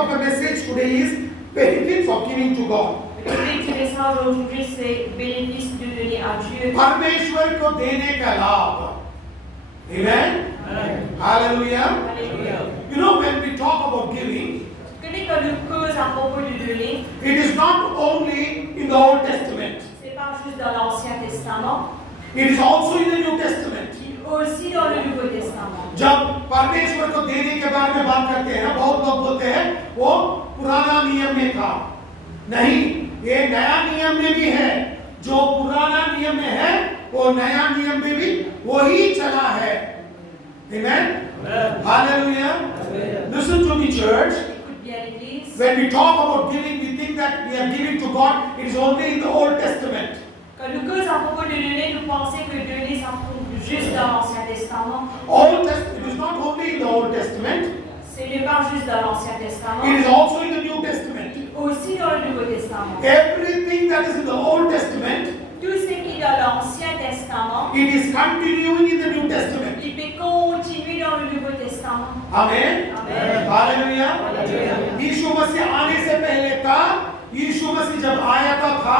of the message today is benefits of giving to God. Le thème du message aujourd'hui, c'est bénéfice de donner à Dieu. परमेश्वर को देने का लाभ. Amen. Hallelujah. Alléluia. You know, when we talk about giving, Quand nous cause à propos de donner, it is not only in the Old Testament. c'est pas juste dans l'Ancien Testament, It is also in the New Testament. mais aussi dans le Nouveau Testament. जब परमेश्वर को देने के बारे में बात करते हैं, बहुत लोग बोलते हैं वो पुराना नियम में था. नहीं, ये नया नियम में भी है. जो पुराना नियम में है, वो नया नियम में भी वही चला है. Amen. Hallelujah. Listen to me, church. Écoute bien l'Église. When we talk about giving, we think that we are giving to God. It is only in the Old Testament. Quand nous cause à propos de donner, nous pensons que donner, ça tombe juste dans l'Ancien Testament. It is not only in the Old Testament. Ce n'est pas juste dans l'Ancien Testament, It is also in the New Testament. aussi dans le Nouveau Testament. Everything that is in the Old Testament, Tout ce qui est dans l'Ancien Testament, it is continuing in the New Testament. il peut continuer dans le Nouveau Testament. Amen. Amen. Hallelujah. Hallelujah. यीशु मसीह आने से पहले था, यीशु मसीह जब आया था,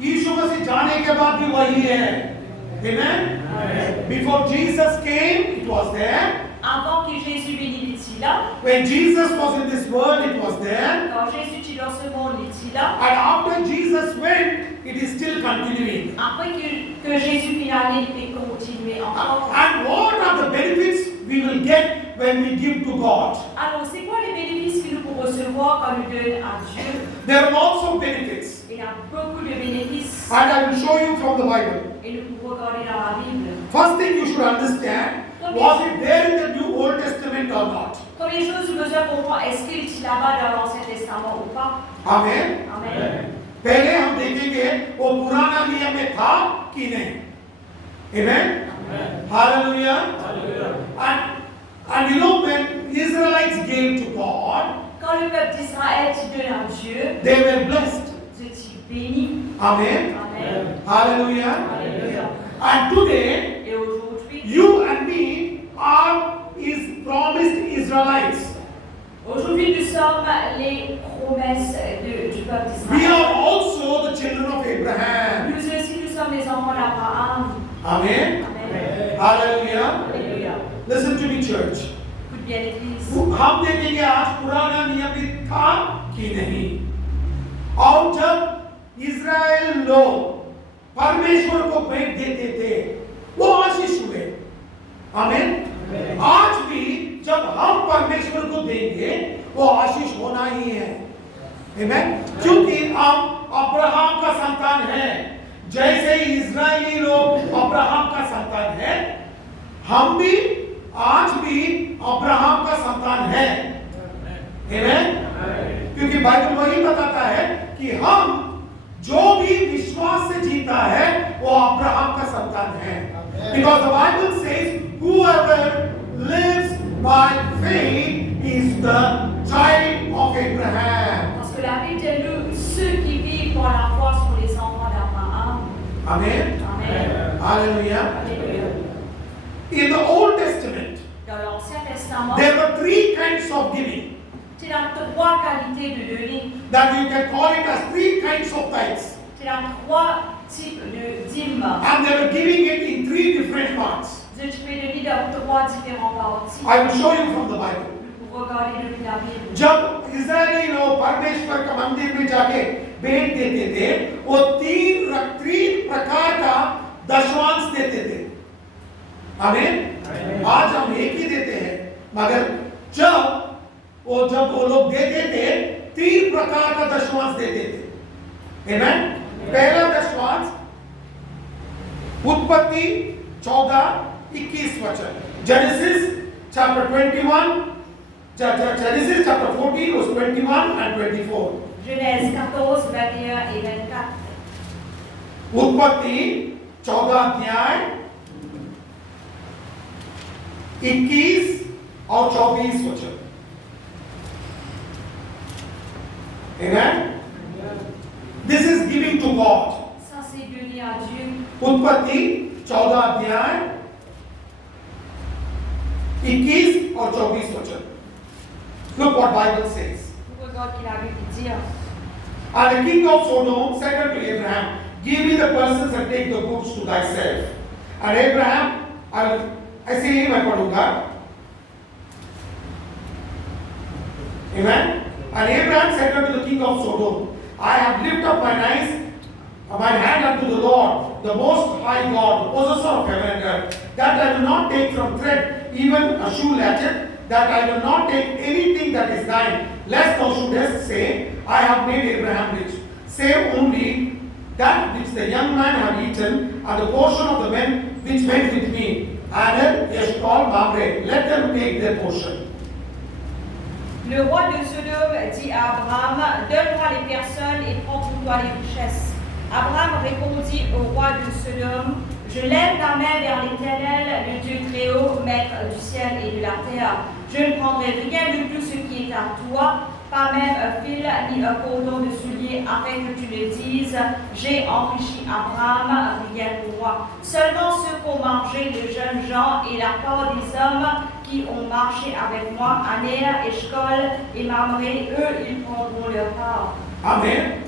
यीशु मसीह जाने के बाद भी वही है. Amen. Before Jesus came, it was there. Avant que Jésus bénisse ici là, When Jesus was in this world, it was there. quand Jésus était dans ce monde ici là, And after Jesus went, it is still continuing. après que Jésus fut allé, il peut continuer encore. And what are the benefits we will get when we give to God? Alors, c'est quoi les bénéfices que nous pouvons recevoir quand nous donnons à Dieu? There are lots of benefits. Il y a beaucoup de bénéfices And I will show you from the Bible. et nous pouvons regarder dans la Bible. First thing you should understand, was it there in the New Old Testament or not? Première chose, nous besoin pour moi, est-ce qu'il est là-bas dans l'Ancien Testament ou pas? Amen. Amen. पहले हम देखेंगे वो पुराना नियम में था कि नहीं. Amen. Hallelujah. And you know, when Israelites gave to God, Quand le peuple d'Israël se donne à Dieu, they were blessed. vous étiez bénis. Amen. Amen. Hallelujah. Alléluia. And today, Et aujourd'hui, you and me are His promised Israelites. aujourd'hui, nous sommes les promesses du peuple We d'Israël. are also the children of Abraham. Nous aussi, nous sommes les enfants d'Abraham. Amen. Amen. Hallelujah. Alléluia. Listen to me, church. Écoute bien l'Église. हम देखेंगे आज पुराना नियम था कि नहीं. और जब इज़राइल लोग परमेश्वर को भेंट देते थे, वो आशीष हुए. आमीन. आज भी जब हम परमेश्वर को देंगे, वो आशीष होना ही है. आमीन. क्योंकि हम अब्राहम का संतान है. जैसे इज़राइली लोग अब्राहम का संतान है, हम भी आज भी अब्राहम का संतान है. आमीन. क्योंकि बाइबल वही बताता है कि हम जो भी विश्वास से जीता है वो अब्राहम का संतान है. Because the Bible says whoever lives by faith is the child of Abraham. Parce que la Bible dit nous, ceux qui vivent par la foi sont les enfants d'Abraham. Amen. Amen. Hallelujah. Alléluia. In the Old Testament, Dans l'Ancien Testament, there were three kinds of giving. il y a trois qualités de donner. That you can call it as three kinds of tithes. Il y a trois types de dîmes. And they were giving it in three different parts. Tu peux donner dans trois différents parties. I will show you from the Bible. Nous pouvons regarder depuis la Bible. जब Israeli लोग परमेश्वर का मंदिर में जाके भेंट देते थे, वो तीन प्रकार का दशवांश देते थे. आमीन. आज हम एक ही देते हैं, मगर जब वो लोग देते थे, तीन प्रकार का दशवांश देते थे. आमीन. पहला दशवांश उत्पत्ति 14-21 वचन. Genesis chapter 21. Genesis chapter 14 verse 21 and 24. Genèse 14, 21 et 24. उत्पत्ति 14 अध्याय 21 और 24 वचन. Amen. This is giving to God. Ça, c'est donner à Dieu. उत्पत्ति 14 अध्याय 21 और 24 वचन. Look what Bible says. Pour paroles qu'il avait pu dire. And the king of Sodom said unto Abraham, give me the persons and take the goods to thyself. And Abraham, ऐसे ही मैं पढ़ूंगा. Amen. And Abraham said unto the king of Sodom, I have lifted up my hand unto the Lord, the most high God, the possessor of heaven and earth, that I will not take from thread even a shoe latchet, that I will not take anything that is thine, lest thou shouldest say, I have made Abraham rich. Save only that which the young man have eaten, and the portion of the men which went with me, Aner, Eshcol, Mamre, let them take their portion. Le roi de Sodome dit à Abraham, donne-moi les personnes et prends pour toi les richesses. Abraham répondit au roi de Sodome, je lève ma main vers l'Éternel, le Dieu très haut, maître du ciel et de la terre. Je ne prendrai rien de tout ce qui est à toi, pas même un fil ni un cordon de soulier, afin que tu ne dises, j'ai enrichi Abraham, rien pour moi. Seulement ceux qu'ont mangé les jeunes gens et la part des hommes qui ont marché avec moi, Aner, Eshcol et Mamré, eux, ils prendront leur part. Amen.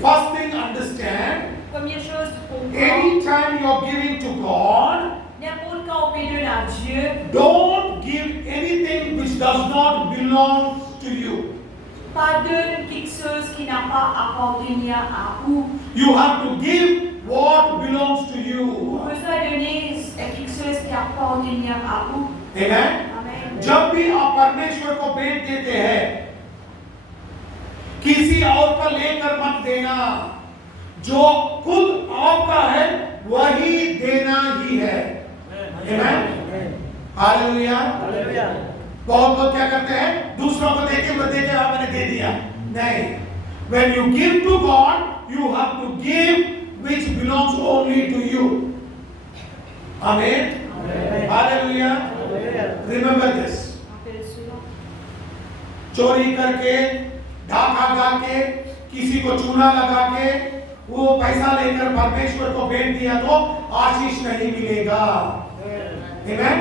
First thing, understand, Première chose de comprendre, anytime you are giving to God, n'importe quand on fait donner à Dieu, don't give anything which does not belong to you. pas donne quelque chose qui n'a pas appartenir à vous. You have to give what belongs to Vous you. besoin donner quelque chose qui appartenir à vous. Amen. Amen. जब भी आप परमेश्वर को भेंट देते हैं, किसी और का लेकर मत देना. जो खुद आपका है वही देना ही है. Amen. हालेलुया. बहुत लोग क्या करते हैं, दूसरों को देके मैंने दे दिया. नहीं. When you give to God, you have to give which belongs only to you. Amen. Hallelujah. Remember this. Rappelle cela. चोरी करके, डाका गा के, किसी को चूना लगा के, वो पैसा लेकर परमेश्वर को भेंट दिया तो आशीष नहीं मिलेगा. Amen.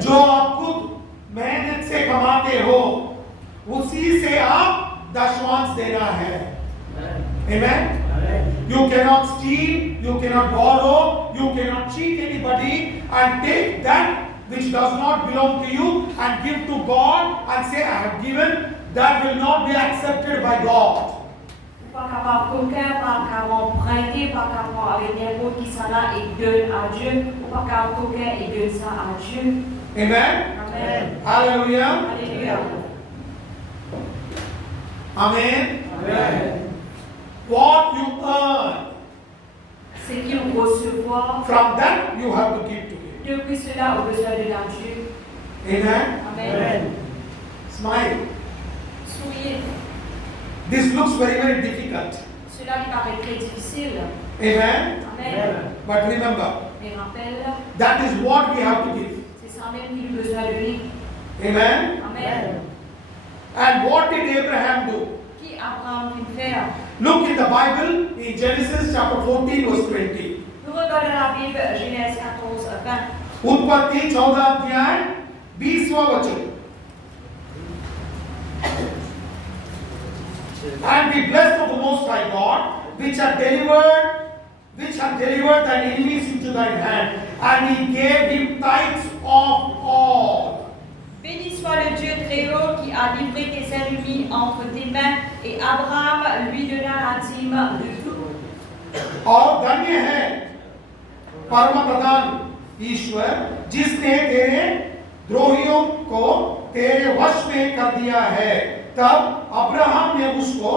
जो आप खुद मेहनत से कमाते हो, उसी से आप दशमांश देना है. Amen. You cannot steal, you cannot borrow, you cannot cheat anybody and take that which does not belong to you and give to God and say, I have given. That will not be accepted by God. Pas qu'avoir coquin, pas qu'avoir emprunté, pas qu'avoir avec des mots qui sont là et donne à Dieu, ou pas qu'avoir coquin et donne ça à Dieu. Amen. Amen. Hallelujah. Alléluia. Amen. What you earn, Ce qu'il recevoir, from that you have to give to Him. depuis cela, on besoin de la Dieu. Amen. Amen. Smile. Souriez. This looks very, very difficult. Cela lui paraît très difficile. Amen. Amen. But remember, Mais rappelle, that is what we have to give. c'est ça même qu'il a besoin de lui. Amen. Amen. And what did Abraham do? Qui Abraham pu faire? Look in the Bible in Genesis chapter 14 verse 20. Nous regardons la Bible, Genèse 14, 20. उत्पत्ति 14 अध्याय 20वां वचन. And be blessed of the Most High God, which had delivered thine enemies into thine hand, and He gave him tithes of all. Béni soit le Dieu très haut qui a livré tes ennemis entre tes mains, et Abraham lui donna la dîme de tout. और धन्य है परम प्रधान ईश्वर जिसने तेरे द्रोहियों को तेरे वश में कर दिया है. तब अब्राहम ने उसको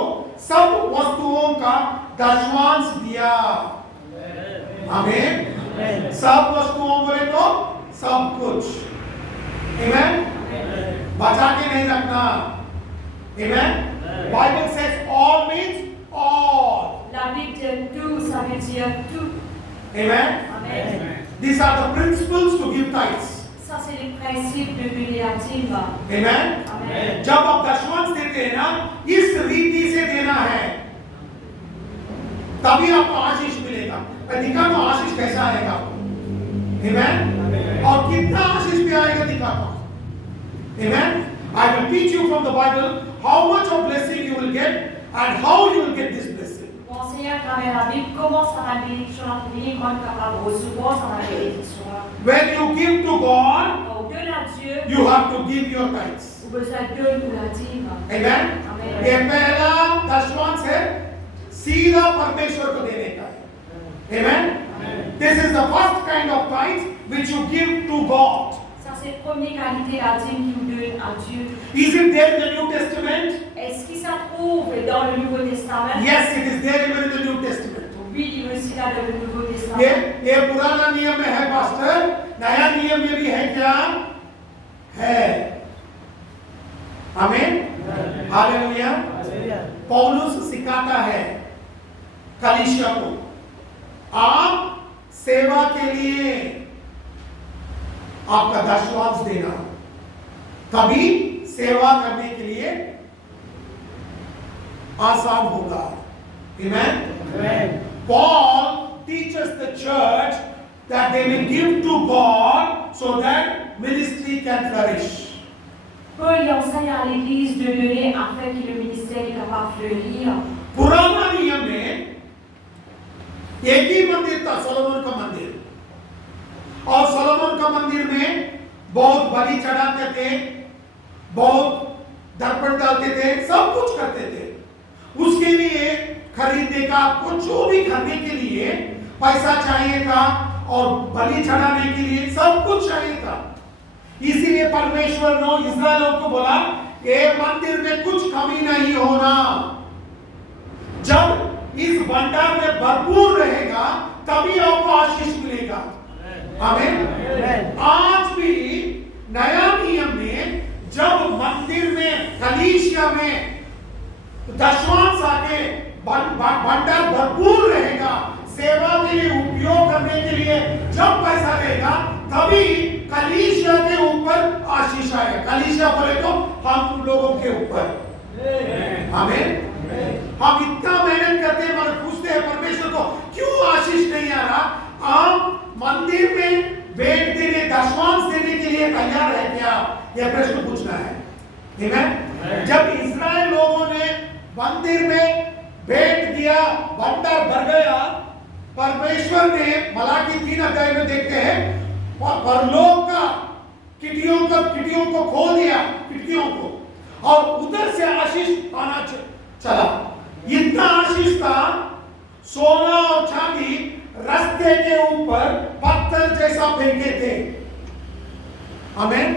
सब वस्तुओं का दशमांश दिया. आमीन. सब वस्तुओं बोले तो सब कुछ. आमीन. बचा के नहीं रखना. आमीन. Bible says all means all. La Bible dit tout, ça veut dire tout. Amen. Amen. These are the principles to give tithes. Ça, c'est le principe de donner la dîme. Amen. Amen. जब आप दशमांश देते हैं ना, इस रीति से देना है, तभी आपको आशीष मिलेगा. मैं दिखाता हूं आशीष कैसा आएगा आपको. Amen. और कितना आशीष भी आएगा दिखाता हूं. Amen. I will teach you from the Bible how much of blessing you will get and how you will get this blessing. Pour enseigner à travers la Bible comment sera la bénédiction notre vie, comment être capable de recevoir sera la bénédiction. When you give to God, Quand on donne à Dieu, you have to give your tithes. vous besoin de donner pour la dîme. Amen. Amen. ये पहला दशवांश है, सीधा परमेश्वर को देने का है. Amen. This is the first kind of tithe which you give to God. Ça c'est la première qualité la dîme qui vous donne à Dieu. Is it there in the New Testament? Est-ce qu'il se trouve dans le Nouveau Testament? Yes, it is there even in the New Testament. Oui, il est aussi là dans le Nouveau Testament. ये पुराना नियम में है pastor, नया नियम में भी है क्या? है. आमीन. हालेलुया. पौलुस सिखाता है कलीसिया को, आप सेवा के लिए आपका दशवांश देना, तभी सेवा करने के लिए आसान होगा. Amen. Paul teaches the church that they will give to God so that ministry can flourish. Paul il enseigne à l'Église de donner afin que le ministère est capable de fleurir. पुराना नियम में एक ही मंदिर था, सोलोमन का मंदिर, और Solomon का मंदिर में बहुत बलि चढ़ाते थे, बहुत दर्पण डालते थे, सब कुछ करते थे. उसके लिए खरीदने का, कुछ जो भी करने के लिए पैसा चाहिए था और बलि चढ़ाने के लिए सब कुछ चाहिए था. इसीलिए परमेश्वर ने इस्राएलियों को बोला, ये मंदिर में कुछ कमी नहीं होना. जब इस भंडार में भरपूर रहेगा तभी आपको आशीष मिलेगा. आमीन. आज भी नया नियम में जब मंदिर में, कलीसिया में दशवांश आके भंडार भरपूर रहेगा, सेवा के लिए उपयोग करने के लिए जब पैसा रहेगा तभी कलीसिया के ऊपर आशीष आएगा. कलीसिया बोले तो हम लोगों के ऊपर. आमीन. हम इतना मेहनत करते हैं मगर पूछते हैं परमेश्वर को क्यों आशीष नहीं आ रहा. आप मंदिर में भेंट देने, दशवांश देने के लिए तैयार है क्या, यह प्रश्न पूछना है. आमीन. जब इस्राएल लोगों ने मंदिर में भेंट दिया, भंडार भर गया, परमेश्वर ने मलाकी 3 अध्याय में देखते हैं परलोक का किटियों को खोल दिया, खिड़कियों को, और उधर से आशीष आना चला. इतना आशीष था, सोना और चांदी रास्ते के ऊपर पत्थर जैसा फेंके थे. आमीन.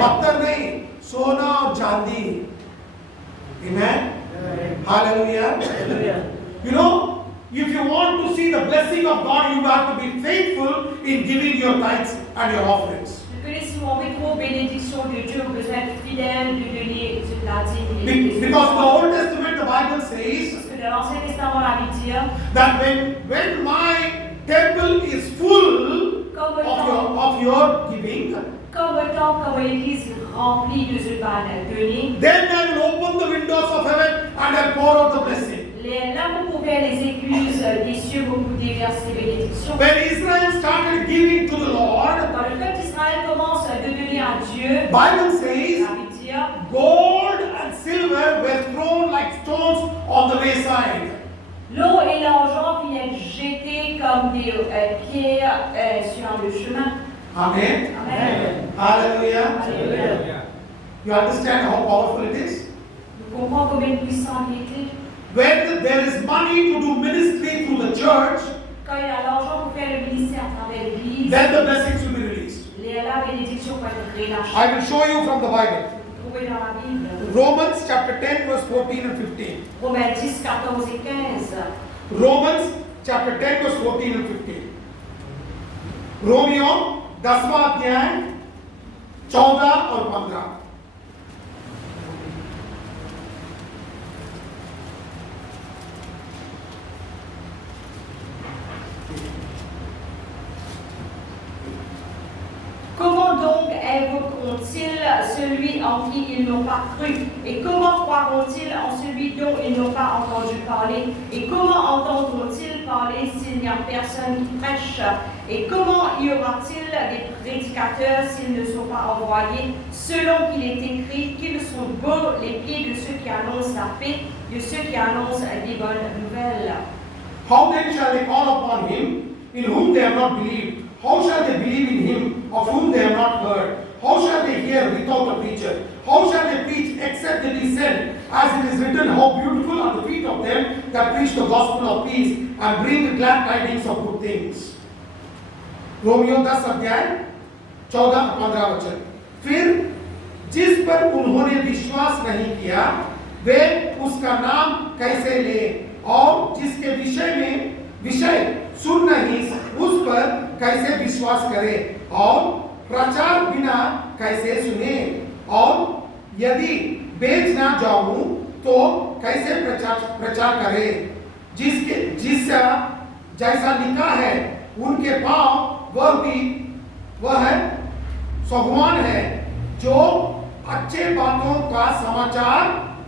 पत्थर नहीं, सोना और चांदी. आमीन. Hallelujah. You know, if you want to see the blessing of God, you have to be faithful in giving your tithes and your offerings. Si vous avez trop bénédiction de Dieu, vous êtes être fidèle de donner la dîme. Because the Old Testament, the Bible says, parce que dans l'Ancien Testament, la Bible dit that when my temple is full of your giving, comme le temps, comme l'Église remplie de ce donner, then I will open the windows of heaven and I pour out the blessing. Là, vous pouvez les écluses des cieux, vous déverser les bénédictions. When Israel started giving to the Lord, quand le peuple d'Israël commence de donner à Dieu, Bible says, la Bible dit, gold and silver were thrown like stones on the wayside. L'eau et l'argent viennent jeter comme des pierres sur le chemin. Amen. Amen. Hallelujah. Hallelujah. You understand how powerful it is? Vous comprenez combien puissant il était? When there is money to do ministry through the church, quand il y a l'argent pour faire le ministère à travers l'Église, then the blessings will be released. la bénédiction va être relâchée. I will show you from the Bible. Vous trouvez dans la Bible. Romans chapter 10 verse 14 and 15. Romains 10, 14 et 15. Romans chapter 10 verse 14 and 15. Romeo 10वां अध्याय 14 और 15. Comment donc est croiront-ils celui en qui ils n'ont pas cru? Et comment croiront-ils en celui dont ils n'ont pas entendu parler? Et comment entendront-ils parler s'il n'y a personne qui prêche? Et comment y aura-t-il des prédicateurs s'ils ne sont pas envoyés? Selon qu'il est écrit qu'ils sont beaux les pieds de ceux qui annoncent la paix, de ceux qui annoncent des bonnes nouvelles. How then shall they call upon him in whom they have not believed? How shall they believe in him of whom they have not heard? How shall they hear without a preacher? How shall they preach except they be sent? As it is written, how beautiful are the feet of them that preach the gospel of peace and bring the glad tidings of good things. Romeo 10 अध्याय 14-15 वचन। फिर जिस पर उन्होंने विश्वास नहीं किया वे उसका नाम कैसे ले, और जिसके विषय सुन नहीं उस पर कैसे विश्वास करे, और प्रचार बिना कैसे सुने, और यदि बेच ना जाऊं तो कैसे प्रचार करे। जिसका जैसा लिखा है उनके पांव वह है सगुआन है जो अच्छे बातों का समाचार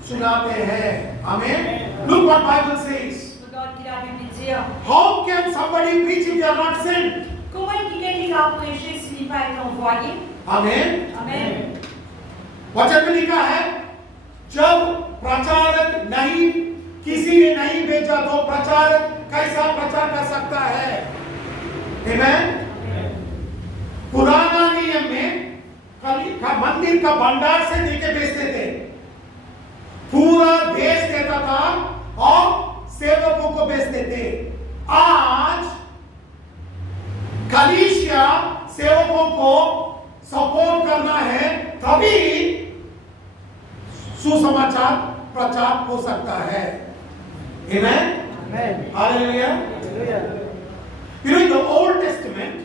सुनाते हैं। आमीन। Look what Bible says. Regarde qu'il a Bible dire. How can somebody preach if they are not sent? Comment quelqu'un qui va prêcher s'il n'est pas été envoyé? आमीन। Amen. वचन में लिखा है जब प्रचारक नहीं, किसी ने नहीं भेजा तो प्रचारक कैसा प्रचार कर सकता है? आमीन। पुराना नियम में मंदिर का भंडार से देके बेचते थे, पूरा देश देता था और सेवकों को बेचते थे। आज कलीसिया सेवकों को सपोर्ट करना है तभी सुसमाचार प्रचार हो सकता है। आमीन। Hallelujah. You know, in the Old Testament,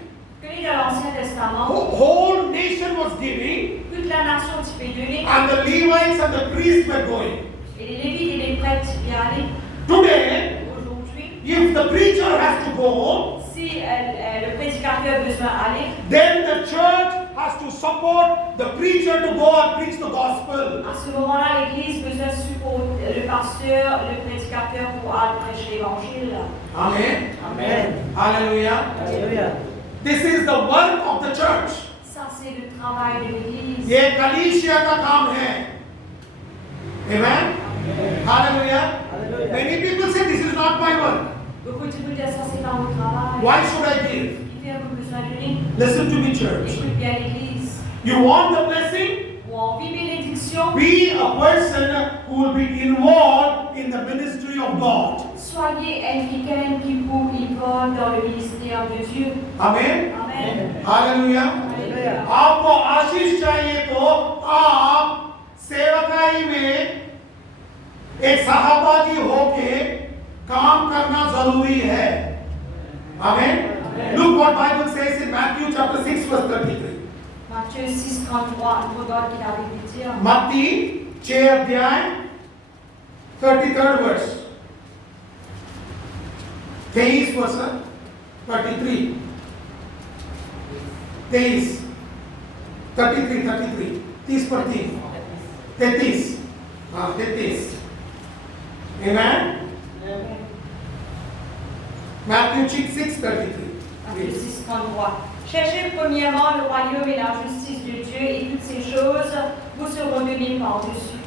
Dans l'Ancien Testament, the whole nation was giving, toute la nation s'y fait donner, and the Levites and the priests were going. et les Lévites et les prêtres s'y y allaient. Today, Aujourd'hui, if the preacher has to go, si le prédicateur a besoin d'aller, then the church has to support the preacher to go and preach the gospel. à ce moment-là, l'Église a besoin de supporter le pasteur, le prédicateur pour aller prêcher l'Évangile. Amen. Amen. Hallelujah. This is the work of the church. Ça, c'est le travail de l'Église. ये कलीसिया का काम है। Amen. Hallelujah. Many people say this is not my work. Beaucoup de gens disent ça, c'est pas mon travail. Why should I give? Qui fait un besoin de donner? Listen to me, church. Écoute bien l'Église. You want the blessing? Ou envie bénédiction, Be a person who will be involved in the ministry of God. soyez quelqu'un qui vous involve dans le ministère de Dieu. Amen. Amen. Hallelujah. Alléluia. आपको आशीष चाहिए तो आप सेवकाई में एक सहभागी होके काम करना जरूरी है। Amen. Look what Bible says in Matthew chapter 6 verse 33. Matthieu 6, 33, regarde qu'il avait pu dire. मत्ती 6 अध्याय 33rd verse 23 verse 33 23 33 30 पर 3 33 हाँ 33 Amen. Matthew 6 33. Matthieu 6, 33. Cherchez premièrement le royaume et la justice de Dieu et toutes ces choses vous seront données par-dessus.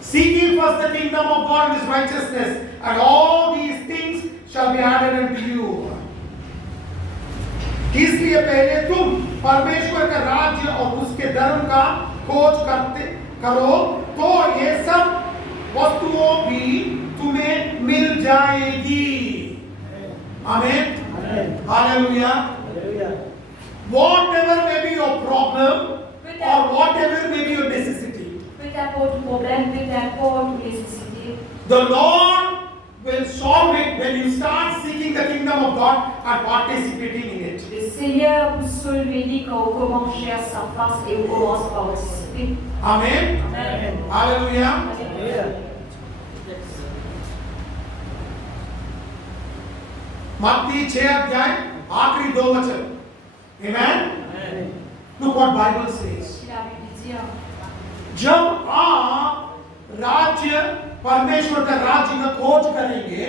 Seek ye first the kingdom of God and His righteousness, and all these things shall be added unto you. इसलिए पहले तुम परमेश्वर का राज्य और उसके धर्म का खोज करो तो ये सब वस्तुओं भी तुम्हें मिल जाएगी। आमीन। Hallelujah. Whatever may be your problem or whatever may be your necessity, Peu importe le problème, peu importe les nécessités, the Lord will solve it when you start seeking the kingdom of God and participating in it. le Seigneur vous sauve quand on commence à chercher sa face et on commence à participer. Amen. Amen. Hallelujah. मत्ती 6 अध्याय आखिरी 2 वचन। Amen. Look what Bible says. Si la Bible dit, जब आप राज्य परमेश्वर का राज्य का खोज करेंगे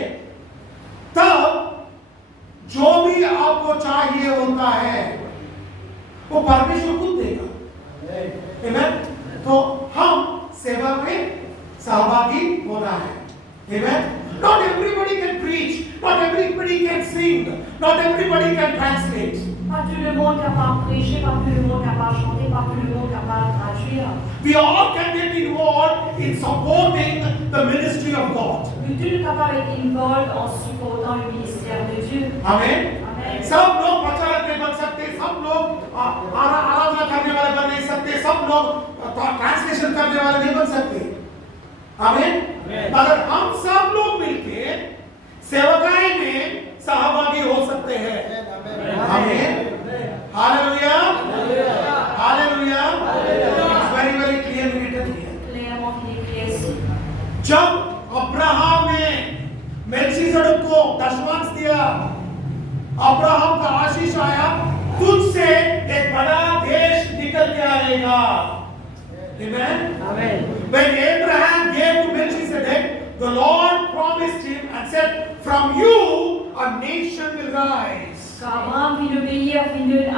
तब जो भी आपको चाहिए होता है वो परमेश्वर खुद देगा। Amen? तो हम सेवा में सहभागी होना है। Amen? Not everybody can preach, not everybody can sing, not everybody can translate. pas tout le monde capable de prêcher, pas tout le monde capable de chanter, pas tout le monde capable de traduire. We all can get involved in supporting the ministry of God. Nous tous capables d'être involved en supportant le ministère de Dieu. Amen. Amen. सब लोग प्रचारक नहीं बन सकते, सब लोग आराधना करने वाले बन नहीं सकते, सब लोग ट्रांसलेशन करने वाले नहीं बन सकते। आमीन। अगर हम सब लोग मिलके सेवकाई में सहभागी हो सकते हैं। आमीन। Hallelujah. Hallelujah. It's very very clearly written here. Clairement qu'il est écrit ici. जब अब्राहम ने मेलकीसेदेक को दशमांश दिया, अब्राहम का आशीष आया, तुझसे एक बड़ा देश निकल के आएगा। Amen. Amen. When Abraham gave to Melchizedek, the Lord promised him and said, "From you a nation will rise." Quand Abraham fit obéir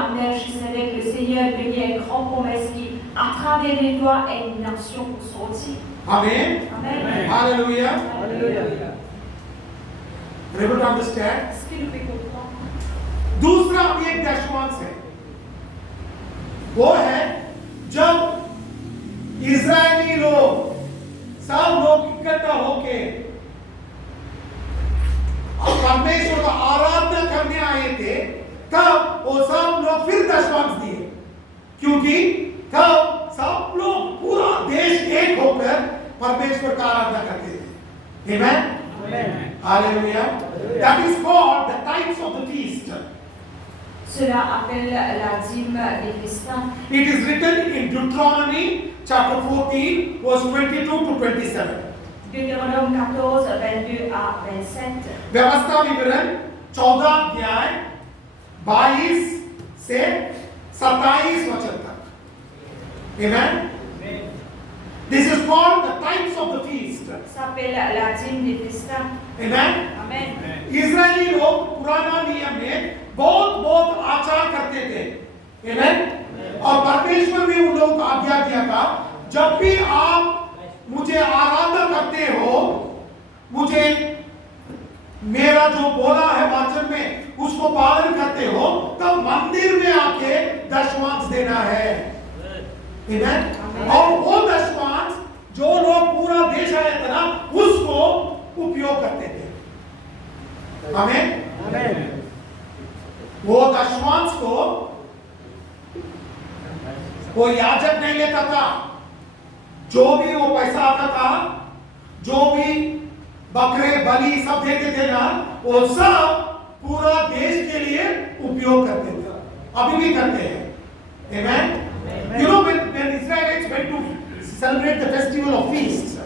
à Melchizedek, le Seigneur lui dit une grande promesse qui, à travers les doigts, est une nation pour sortir. Amen. Amen. Hallelujah. Alléluia. Are you able to understand? Est-ce que nous pouvons comprendre? दूसरा भी एक दशमांश है, वो है जब Israeli लोग सब लोग इकट्ठा होके परमेश्वर का आराधना करने आए थे, तब वो सब लोग फिर दशमांश दिए, क्योंकि तब सब लोग पूरा देश एक होकर परमेश्वर का आराधना करते थे। Amen? Amen. Hallelujah. That is called the tithes of the feast. Cela appelle la dîme des festins. It is written in Deuteronomy chapter 14 verse 22 to 27. Deutéronome 14, 22 à 27. व्यवस्था विवरण 14 अध्याय 22 से 27 वचन तक। Amen. This is called the tithes of the feast. Ça s'appelle la dîme des festins. Amen. Amen. Israeli लोग पुराना नियम में बहुत बहुत आचार करते थे। Amen. और परमेश्वर ने उन लोगों को आज्ञा दिया था, जब भी आप मुझे आराधना करते हो, मुझे मेरा जो बोला है वचन में उसको पालन करते हो, तब मंदिर में आके दशमांश देना है। Amen. और वो दशमांश जो लोग पूरा देश आया था ना, उसको उपयोग करते थे। आमीन। वो दशमांश को वो याजक नहीं लेता था, जो भी वो पैसा आता था, जो भी बकरे बलि सब देते थे ना, वो सब पूरा देश के लिए उपयोग करते थे, अभी भी करते हैं। Amen. You know when Israelites went to celebrate the festival of feasts,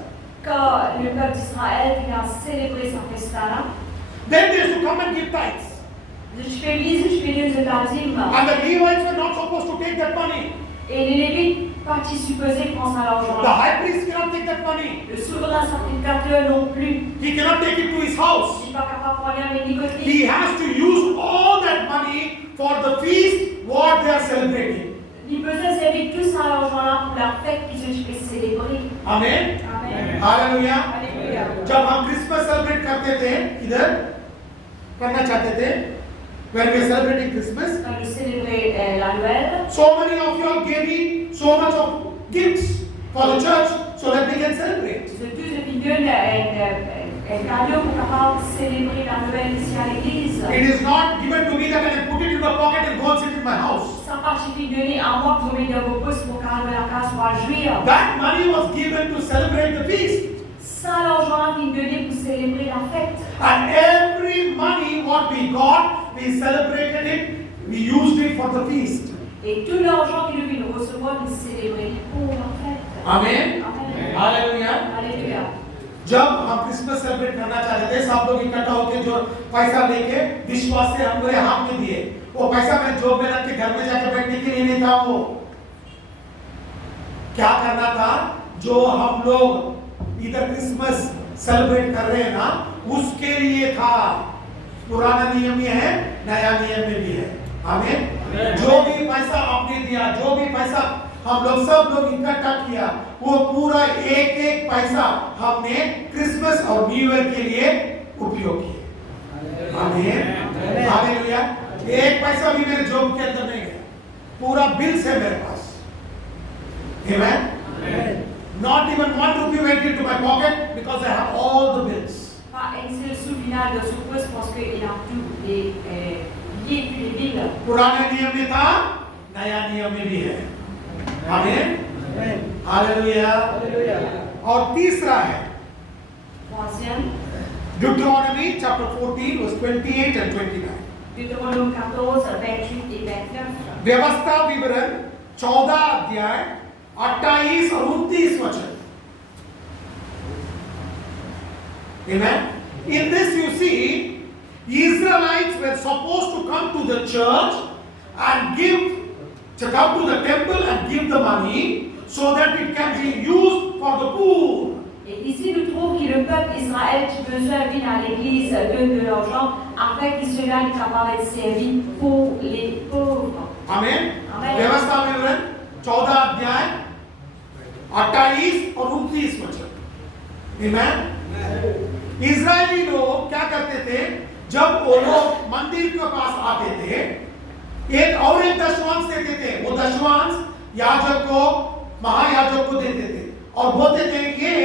Quand le peuple d'Israël vient célébrer son festin-là, then they used to come and give tithes. la dîme. And the Levites were not supposed to take that money. Et les Lévites, pas supposés prendre ça l'argent. The high priest cannot take that money. Le souverain sacrificateur non plus. He cannot take it to his house. Il n'est pas capable de prendre avec nicotin. He has to use all that money for the feast what they are celebrating. Il besoin de servir tout ça l'argent-là pour la fête qu'ils ont célébrer. Amen. Amen. Hallelujah. Alléluia. जब हम Christmas celebrate करते थे, इधर करना चाहते थे, when we are celebrating Christmas, Quand nous célébrons la Noël, so many of you are giving so much of gifts for the church so that we can celebrate. de tous les donne un cadeau pour capable célébrer la Noël ici à l'église. It is not given to me that I can put it in my pocket and go and sit in my house. Ça pas suffit de donner à moi pour mettre dans vos poches pour carrément la case pour jouir. That money was given to celebrate the feast. Ça l'argent qui donné pour célébrer la fête. And every money what we got, we celebrated it, we used it for the feast. Et tout l'argent qu'il devait nous recevoir, nous célébrer pour la fête. Amen. Amen. Hallelujah. Alléluia. जब हम Christmas celebrate करना चाहते थे, सब लोग इकट्ठा होकर जो पैसा लेके विश्वास से हमारे हाथ में दिए, वो पैसा मेरे जेब में रख के घर में जाके बैठने के लिए नहीं था। वो क्या करना था, जो हम लोग इधर क्रिसमस सेलिब्रेट कर रहे हैं ना, उसके लिए था। पुराना नियम में है, नया नियम में भी है। आमीन। जो भी पैसा आपने दिया, जो भी पैसा हम लोग सब लोग इकट्ठा किया, वो पूरा एक एक पैसा हमने क्रिसमस और न्यू ईयर के लिए उपयोग किया। आमीन। हालेलुया। एक पैसा भी मेरे जेब के अंदर नहीं गया, पूरा बिल्स है मेरे पास। Amen. Not even 1 rupee went into my pocket because I have all the bills. Pas un seul sou final de ce poste parce qu'il a tout les liés puis les billes. पुराने नियम में था, नया नियम में भी है। आमीन। हालेलुया। और तीसरा है Troisième, Deuteronomy chapter 14 verse 28 and 29. Deutéronome 14, 28 et 29. व्यवस्था विवरण 14 अध्याय 28 और 29 वचन। Amen. In this you see, Israelites were supposed to come to the church and come to the temple and give the money so that it can be used for the poor. Et ici, nous trouvons que le peuple Israël qui besoin de venir à l'église donne de l'argent afin que cela est capable d'être servi pour les pauvres. Amen. Amen. व्यवस्था विवरण 14 अध्याय 28 और 29 वचन। Amen. Israeli लोग क्या करते थे, जब वो लोग मंदिर के पास आते थे, एक दशमांश देते थे। वो दशमांश याजक को, महायाजक को देते थे और बोलते थे ये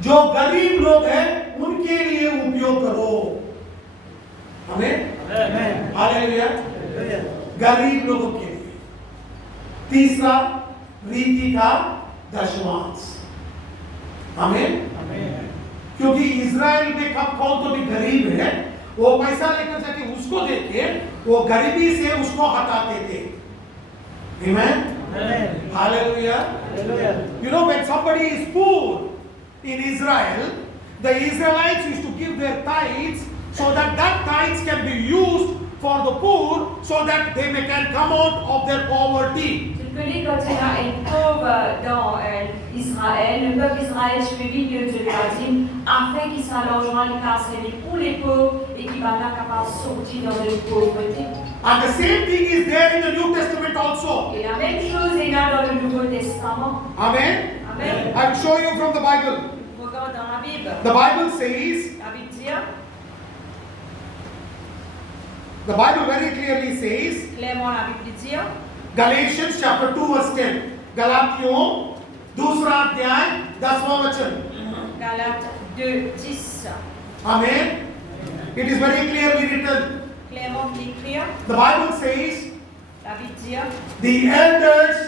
जो गरीब लोग हैं उनके लिए उपयोग करो। आमीन। हालेलुया। गरीब लोगों के लिए। तीसरा रीति का दशमांश। आमीन। क्योंकि इजराइल में कौन तो भी गरीब है, वो पैसा लेकर जाके उसको देके वो गरीबी से उसको हटाते थे। Amen. Hallelujah. You know, when somebody is poor in Israel, the Israelites used to give their tithes so that tithes can be used for the poor so that they can come out of their poverty. Quand il y a un pauvre dans Israël, le peuple Israël suivit Dieu de l'Adim afin qu'il soit l'argent qui va servir pour les pauvres et qui va être capable de sortir dans la pauvreté. And the same thing is there in the New Testament also. Et la même chose est là dans le Nouveau Testament. Amen. Amen. I will show you from the Bible. Regarde dans la Bible. The Bible says, La Bible dit, the Bible very clearly says, clairement la Bible dit, Galatians chapter 2 verse 10. गलातियों दूसरा अध्याय 10वां वचन। Galates 2:10. Amen. It is very clearly written. Clairement écrit, The Bible says, la Bible dit, the elders,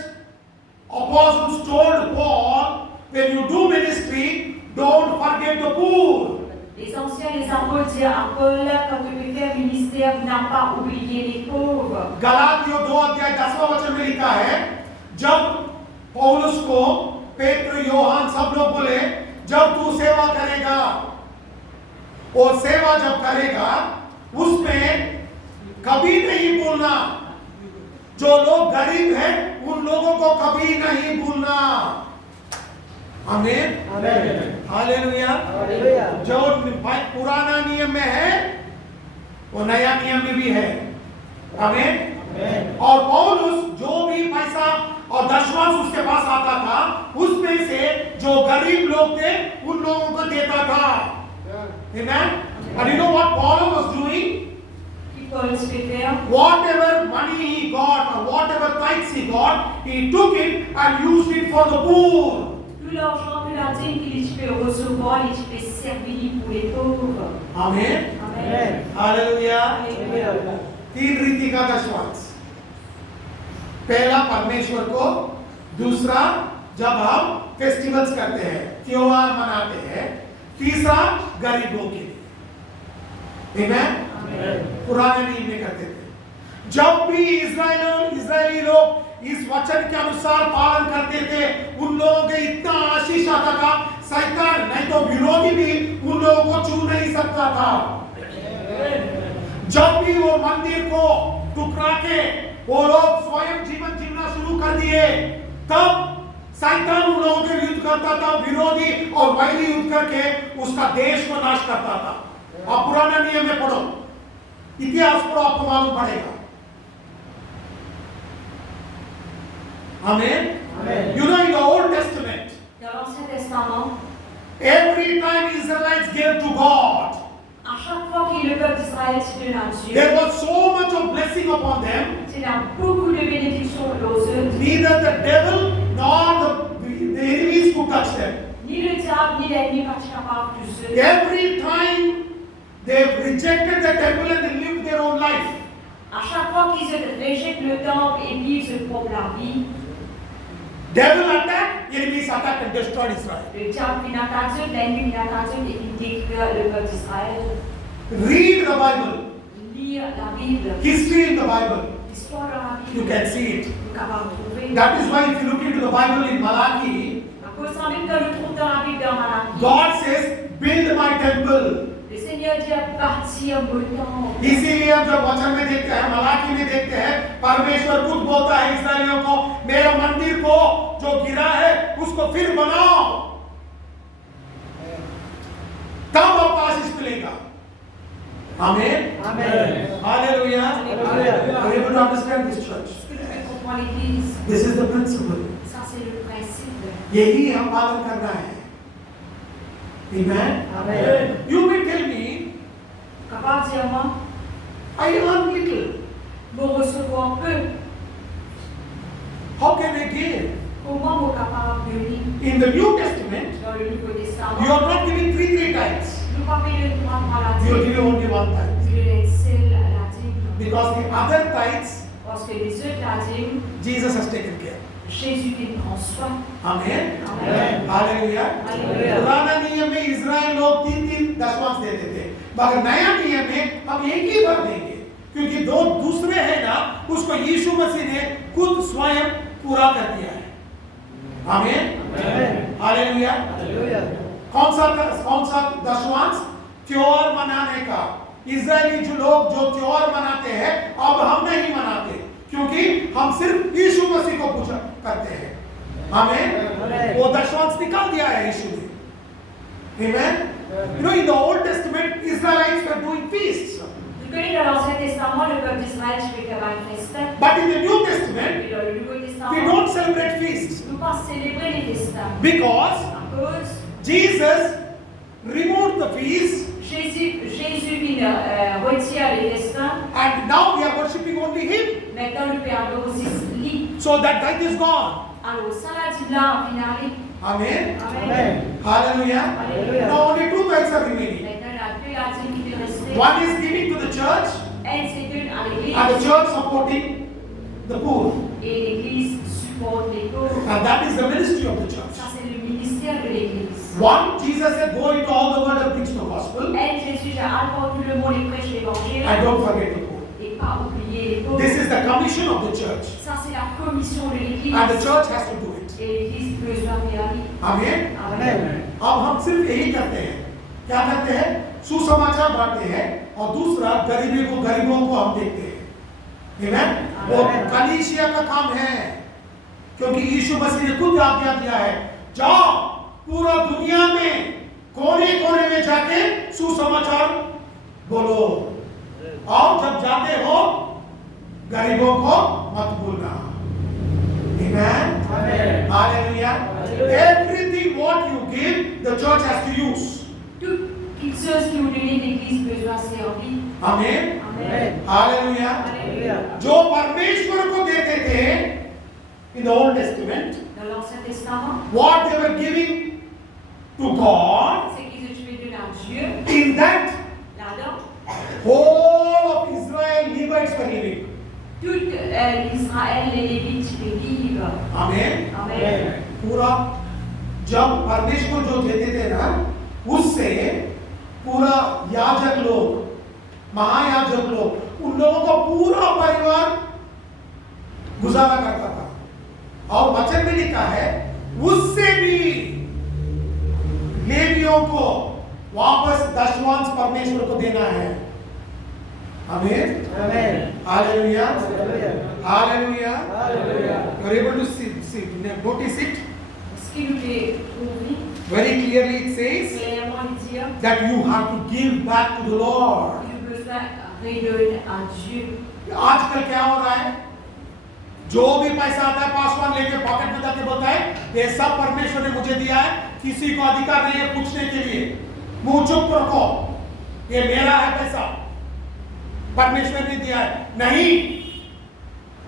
apostles told Paul, when you do ministry, don't forget the poor. les anciens, les apôtres disent à Paul, quand tu veux faire ministère, n'a pas oublié les pauvres. गलातियों 2 अध्याय 10वां वचन में लिखा है, जब पौलुस को पेत्र योहान सब लोग बोले, जब तू सेवा करेगा और सेवा जब करेगा उसमें कभी नहीं भूलना, जो लोग गरीब हैं उन लोगों को कभी नहीं भूलना। आमीन। हालेलुया। जो पुराना नियम में है वो नया नियम में भी है। आमीन। और पौलुस जो भी पैसा और दशमांश उसके पास आता था उसमें से जो गरीब लोग थे उन लोगों को देता था। Amen. And you know what Paul was doing? Whatever money he got or whatever tithes he got, he took it and used it for the poor. Tout l'argent, tout la dîme qu'il peut recevoir, il peut servir pour les pauvres. Amen. Amen. Hallelujah. Alléluia. 3 रीति का दशमांश। पहला परमेश्वर को, दूसरा जब हम festivals करते हैं, त्योहार मनाते हैं, तीसरा गरीबों के लिए। Amen. पुराने नियम में करते थे। जब भी इजरायली लोग इस वचन के अनुसार पालन करते थे, उन लोगों के इतना आशीष आता था, शैतान नहीं तो विरोधी भी उन लोगों को छू नहीं सकता था। जब भी भी वो मंदिर को टुकरा के वो लोग स्वयं जीवन जीना शुरू कर दिए, तब शैतान उन लोगों के युद्ध करता था, विरोधी और वैरी युद्ध करके उसका देश को नाश करता था। आप पुराना नियम में पढ़ो, इतिहास पढ़ो, आपको मालूम पड़ेगा। Amen. You know, in the Old Testament, Dans l'Ancien Testament, every time Israelites gave to God, à chaque fois que le peuple d'Israël se donnait à Dieu, there was so much of blessing upon them. il y a beaucoup de bénédictions aux eux. Neither the devil nor the enemies could touch them. Ni le diable, ni l'ennemi n'étaient capables de se. Every time they rejected the temple and they lived their own life. À chaque fois qu'ils rejettent le temple et vivent pour la vie, Devil attacked, enemies attacked and destroyed Israel. le diable vient attaquer, l'ennemi vient attaquer et il détruit le peuple d'Israël. Read the Bible, Lire la Bible, history in the Bible. l'histoire de la You Bible, can see it. nous capable de trouver. That is why if you look into the Bible in Malachi, À cause de même que nous trouvons dans la Bible dans Malachie, God says, build my temple. le Seigneur dit à bâtir mon temple. इसीलिए हम जब वचन में देखते हैं, मलाकी में देखते हैं, परमेश्वर खुद बोलता है इस्राएलियों को, मेरे मंदिर को जो गिरा है उसको फिर बनाओ, तब आपको आशीष मिलेगा। आमीन। Hallelujah. Are you able to understand this, church? Est-ce que nous pouvons comprendre l'Église? This is the principle. Ça, c'est le principe. यही हम पालन करना है। Amen. You may tell me, Capable de dire, moi, I earn little. vous recevoir peu. How can I give? Comment vous capable de lire In the New Testament, dans le Nouveau Testament? you are not giving three times. Nous pas payer le droit à la You are dîme. giving only one time. Vous le laissez à la dîme. Because the other tithes, Parce que les autres, la dîme, Jesus has taken care. Jésus qui prend soin. Amen. Amen. Hallelujah. Hallelujah. पुराना नियम में Israel लोग 3-3 दशमांश देते थे, मगर नया नियम में हम एक ही बार देंगे, क्योंकि दो दूसरे हैं ना, उसको यीशु मसीह ने खुद स्वयं पूरा कर दिया है। आमीन। हालेलुया। कौन सा दशमांश? त्योहार मनाने का। इजरायली जो लोग जो त्योहार मनाते हैं, अब हम नहीं मनाते, क्योंकि हम सिर्फ यीशु मसीह को पूजा करते हैं। आमीन। वो दशमांश निकाल दिया है यीशु ने। Amen. You know, in the Old Testament, Israelites were doing feasts. Vous connaissez dans l'Ancien Testament, le peuple d'Israël fait un festin. But in the New Testament, Et dans le Nouveau we Testament, don't celebrate feasts nous pas célébrer les festins. because À cause, Jesus removed the feast Jésus vient retirer les festins. and now we are worshipping only Him. Maintenant, le Père aussi lit. So that tithe is gone. Alors, ça l'a dit là, en finale. Amen. Amen. Hallelujah. Hallelujah. Now only two tithes are remaining. Maintenant, la deux la dîme qui est restée. One is giving to the church Elle se donne à l'église. and the church supporting the poor. Et l'église supporte les pauvres. And that is the ministry of the church. Ça, c'est le ministère de l'église. One, Jesus said, go into all the world and preach the gospel Elle, Jésus, j'ai allé tout le monde et prêche l'évangile. and don't forget the poor. Et pas oublier les pauvres. This is the commission of the church Ça, c'est la commission de l'église. and the church has to do it. Et l'église besoin de réaliser. Amen. Amen. अब हम सिर्फ यही करते हैं, क्या करते हैं? सुसमाचार बांटते हैं और दूसरा गरीबों को हम देखते हैं। Amen? वो कलीसिया का काम है, क्योंकि यीशु मसीह ने खुद आज्ञा दिया है, जाओ पूरा दुनिया में कोने-कोने में जाके सुसमाचार बोलो, और जब जाते हो गरीबों को मत भूलना। Amen. Hallelujah. Everything what you give, the church has to use. Toute chose qui vous donne l'église besoin de servir. Amen. Amen. Hallelujah. Alléluia. जो परमेश्वर को देते थे in the Old Testament, Dans l'Ancien Testament, what they were giving to God, c'est qu'ils ont donné à Dieu. in that Là-dedans, whole of Israel Levites were living. tout l'Israël, les Lévites vivent. Amen. Amen. पूरा जब परमेश्वर जो देते थे ना, उससे पूरा याजक लोग, महायाजक लोग, उन लोगों का पूरा परिवार गुजारा करता था। और वचन में लिखा है, उससे भी लेवियों को वापस दशमांश परमेश्वर को देना है। Amen. Amen. Hallelujah. Hallelujah. Hallelujah. Hallelujah. You are able to see, notice it. Ce qui nous est ouvert, Very clearly it says clairement il dit that you have to give back to the Lord. que tu besoin redonner à Dieu. आजकल क्या हो रहा है? जो भी पैसा आता है पासवान लेके पॉकेट में जाके बोलता है ये सब परमेश्वर ने मुझे दिया है, किसी को अधिकार नहीं है पूछने के लिए, मुंह चुप रखो, ये मेरा है पैसा, परमेश्वर ने दिया है। नहीं,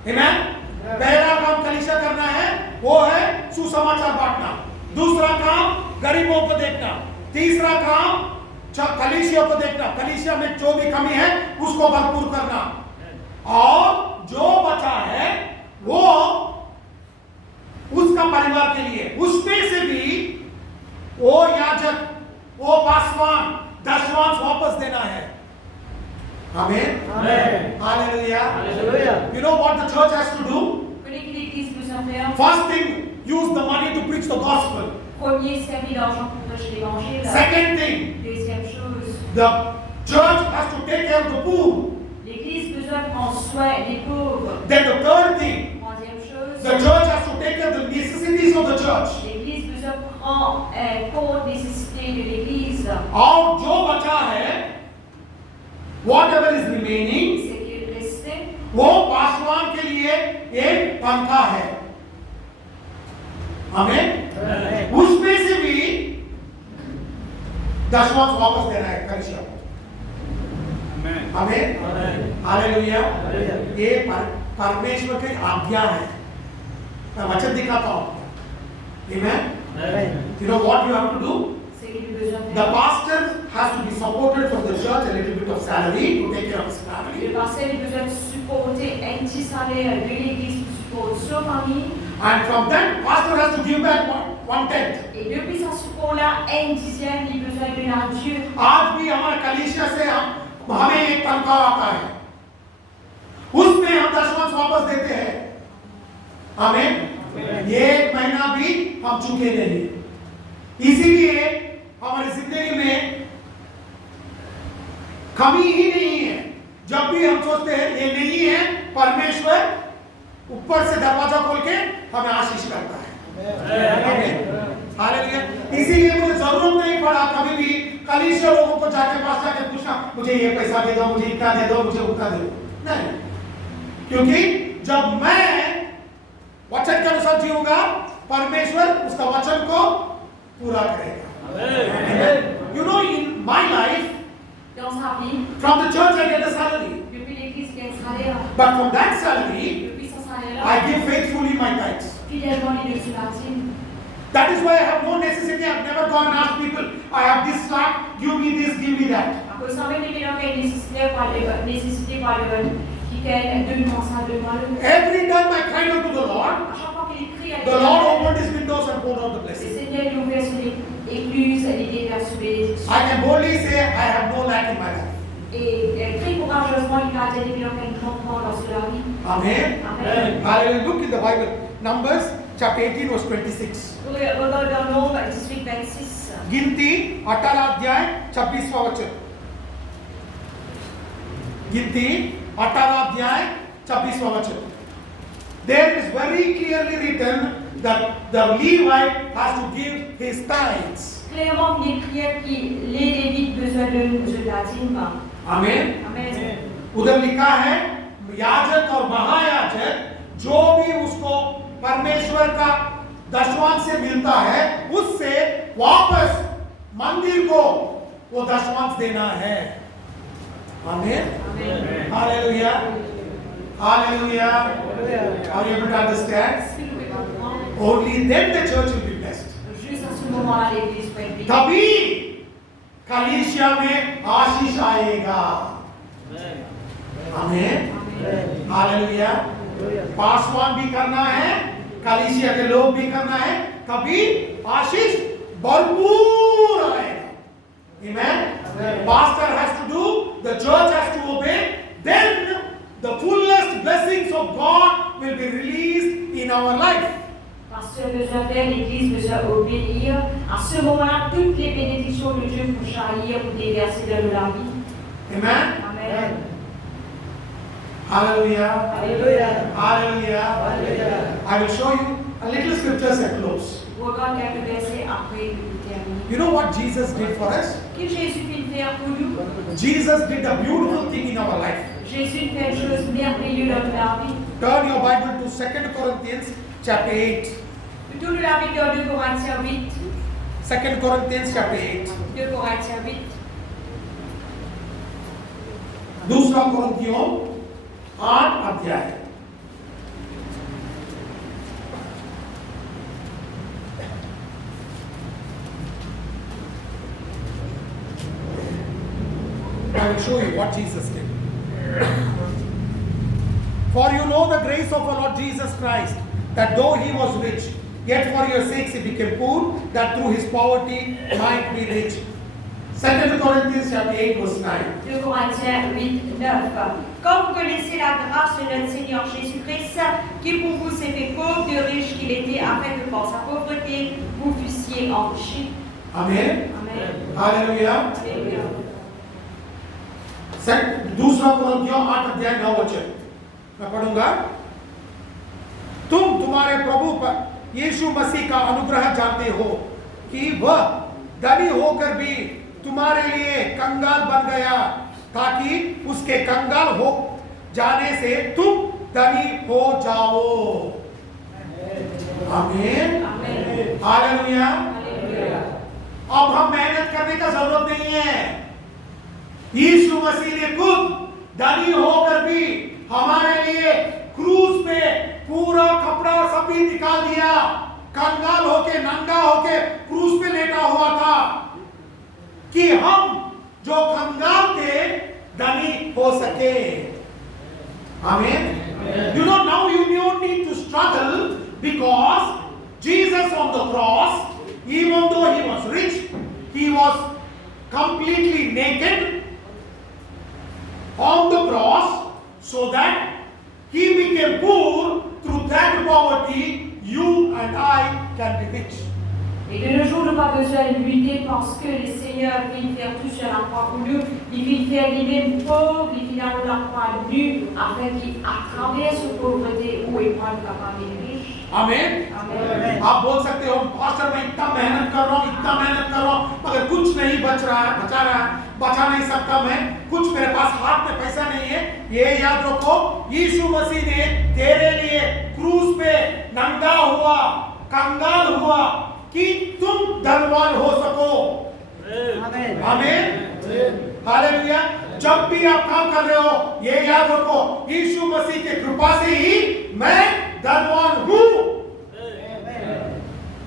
आमेन। पहला काम कलीसिया करना है, वो है सुसमाचार बांटना। दूसरा काम गरीबों को देखना। तीसरा काम कलीसिया को देखना, कलीसिया में जो भी कमी है उसको भरपूर करना, और जो बचा है वो उसका परिवार के लिए, उसमें से भी वो याजक, वो पासवान, दशवांश वापस देना है। आमेन। Amen. Hallelujah. Hallelujah. You know what the church has to do? Connais que l'Église besoin faire? First thing, use the money to preach the gospel. Premier, servir l'argent pour prêcher l'évangile. Second thing, Deuxième chose, the church has to take care of the poor. l'Église besoin prendre soin des pauvres. Then the third thing, Troisième chose, the church has to take care of the necessities of the church. l'Église besoin prendre compte des nécessités de l'Église. और जो बचा है, whatever is remaining, Ce qui est resté, वो पासवान के लिए एक तनख्वाह है। आमेन। Amen. उसमें से भी दशवांश वापस देना है कलीसिया को। आमेन। Amen. हालेलुया। Hallelujah. ये परमेश्वर की आज्ञा है। मैं वचन दिखाता हूँ। Amen. Amen. You know what you have to do? ce qu'il a besoin The faire. pastor has to be supported from the church a little bit of salary to take care of his family. Le pasteur a besoin de supporter un petit salaire de l'Église pour supporter sa famille. And from that, pastor has to give back one tenth. Et depuis ce support-là, un dixième, il a besoin de donner à Dieu. आज भी हमारे कलीसिया से हमें एक तनख्वाह आता है, उसमें हम दशवांश वापस देते हैं। आमीन। ये एक महीना भी हम चुके नहीं, इसीलिए हमारी जिंदगी में कमी ही नहीं है। जब भी हम सोचते हैं ये नहीं है, परमेश्वर ऊपर से दरवाजा खोल के हमें आशीष करता है। आमीन। हालेलुया। इसीलिए मुझे जरूरत नहीं पड़ा कभी भी कलीसिया लोगों को जाके पास जाके पूछना, मुझे ये पैसा दे दो, मुझे इतना दे दो, मुझे उतना दे दो। नहीं, क्योंकि जब मैं वचन के अनुसार जीऊंगा, परमेश्वर उसका वचन को पूरा करेगा। You know, in my life, Dans sa vie, from the church I get a salary, depuis l'Église, il y a un salaire. but from that salary Depuis ce salaire-là, I give faithfully my tithes. fidèlement, il est latine. That is why I have no necessity. I've never gone and asked people, I have this slack, give me this, give me that. À cause de ça, même les gens qui ont une nécessité par le qui gagnent 2 mois ça, 2 mois le. Every time I cried out to the Lord, À chaque fois qu'il prie à the Lord opened his windows and poured out the le blessing. Seigneur lui ouvre son écluse, il déverse bénédiction. I can boldly say I have no lack in my life. Et très courageusement, il va dire les gens qui ont une grande mort dans leur vie. Amen. Amen. Hallelujah. Look in the Bible. Numbers chapter 18 verse 26. Regarde dans Nombre 18-26. गिनती 18 अध्याय 26वां वचन। गिनती 18 अध्याय 26वां वचन। There is very clearly written that the Levite has to give his tithes. Clairement, il est écrit que les Lévites besoin de la dîme. Amen. Amen. उधर लिखा है याजक और महायाजक जो भी उसको परमेश्वर का दशवांश से मिलता है, उससे वापस मंदिर को वो दशवांश देना है। आमीन। Amen. Hallelujah. Hallelujah. Hallelujah. Are you able to understand? Est-ce que nous pouvons comprendre? Only then the church will be blessed. Juste à ce moment-là, l'Église peut être bénie. तभी कलीसिया में आशीष आएगा। आमीन। Amen. हालेलुया। पासवान भी करना है, कलीसिया के लोग भी करना है, तभी आशीष भरपूर आएगा। Amen. Pastor has to do, the church has to obey, then the fullest blessings of God will be released in our life. Pasteur besoin faire, l'Église besoin obéir. À ce moment-là, toutes les bénédictions de Dieu pour jaillir, pour déverser dans la vie. Amen. Amen. Hallelujah. Hallelujah. Hallelujah. Hallelujah. I will show you a little scriptures at close. On regarde quelques versets après le terminer. You know what Jesus did for us? Que Jésus fit faire pour nous? Jesus did a beautiful thing in our life. Jésus fait une chose merveilleuse dans notre vie. Turn your Bible to 2 Corinthians chapter 8. Plutôt de la vie dans 2 Corinthiens 8. 2 Corinthians chapter 8. 2 Corinthiens 8. दूसरा कोरिन्थियों 8 अध्याय। I will show you what Jesus did. For you know the grace of our Lord Jesus Christ, that though he was rich, yet for your sakes he became poor, that through his poverty might be rich. 2 Corinthians chapter 8 verse 9. 2 Corinthiens 8, 9. Quand vous connaissez la grâce de notre Seigneur Jésus-Christ, qui pour vous s'est fait pauvre de riche qu'il était, afin que par sa pauvreté, vous fussiez enrichis. Amen. Amen. Hallelujah. Alléluia. दूसरा कोरिन्थियों 8 अध्याय 9 वचन मैं पढ़ूंगा। तुम तुम्हारे प्रभु पर यीशु मसीह का अनुग्रह जानते हो कि वह धनी होकर भी तुम्हारे लिए कंगाल बन गया, ताकि उसके कंगाल हो जाने से तुम धनी हो जाओ। आमीन। हालेलुया। अब हम मेहनत करने का जरूरत नहीं है। यीशु मसीह ने खुद धनी होकर भी हमारे लिए क्रूस पे पूरा कपड़ा सब भी निकाल दिया। कंगाल होके नंगा होके क्रूस पे लेटा हुआ था कि हम जो कंगाल थे धनी हो सके। आमीन। You know, now you don't need to struggle because Jesus on the cross, even though he was rich, he was completely naked on the cross, so that he became poor. Through that poverty, you and I can be rich. Et de nos jours, nous n'avons pas besoin de lutter parce que le Seigneur vient faire tout sur la croix pour nous. Il vient faire lui-même pauvre, il vient dans la croix nu, afin qu'à travers cette pauvreté, où est pas capable de riche. Amen. Amen. आप बोल सकते हो pastor मैं इतना मेहनत कर रहा हूँ, इतना मेहनत कर रहा हूँ, मगर कुछ नहीं बचा नहीं सकता मैं, कुछ मेरे पास हाथ में पैसा नहीं है। ये याद रखो, यीशु मसीह ने तेरे लिए क्रूस पे नंगा हुआ, कंगाल हुआ कि तुम धनवान हो सको। Amen. आमीन। हालेलुया। जब भी आप काम कर रहे हो, ये याद रखो, यीशु मसीह की कृपा से ही मैं धनवान हूँ।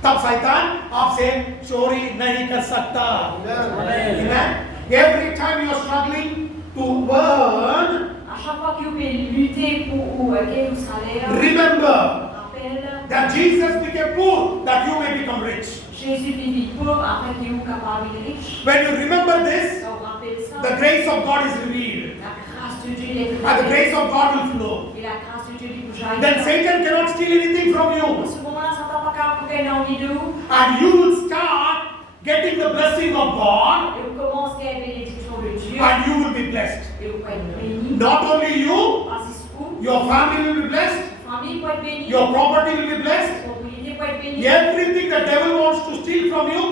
तब शैतान आपसे चोरी नहीं कर सकता। Amen. Every time you are struggling to earn, À chaque fois que vous pouvez lutter pour gagner un salaire, remember rappelle, that Jesus became poor that you may become rich. Jésus vit pauvre afin que vous capable de riche. When you remember this, Donc rappelle ça. the grace of God is revealed, La grâce de Dieu est and the révélée. grace of God will flow. Et la grâce de Dieu lui jaillit. Then Satan cannot steal anything from En you, ce moment-là, Satan n'a pas capable de gagner envie de vous. and you will start getting the blessing of God, Et vous commencez à gagner les bénédictions de Dieu. and you will be blessed. Et vous pouvez être béni. Not only you, Assis vous, your family will be blessed, famille peut être bénie. your property will be blessed. Propriété peut être bénie. Everything the devil wants to steal from you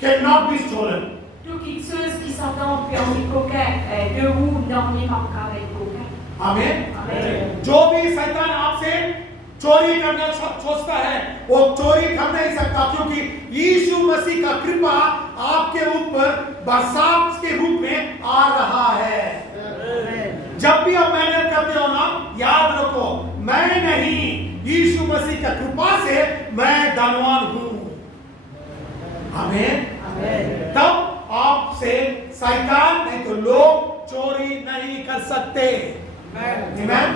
cannot be stolen. Tout quelque chose qui s'attend puis envie coquin de vous, n'en pas qu'à être coquin. Amen. Amen. जो भी शैतान आपसे चोरी करना सोचता है, वो चोरी कर नहीं सकता, क्योंकि यीशु मसीह का कृपा आपके ऊपर बरसात के रूप में आ रहा है। जब भी आप मेहनत करते हो ना, याद रखो, मैं नहीं, यीशु मसीह का कृपा से मैं धनवान हूँ। आमीन। तब आपसे शैतान नहीं तो लोग चोरी नहीं कर सकते। Amen.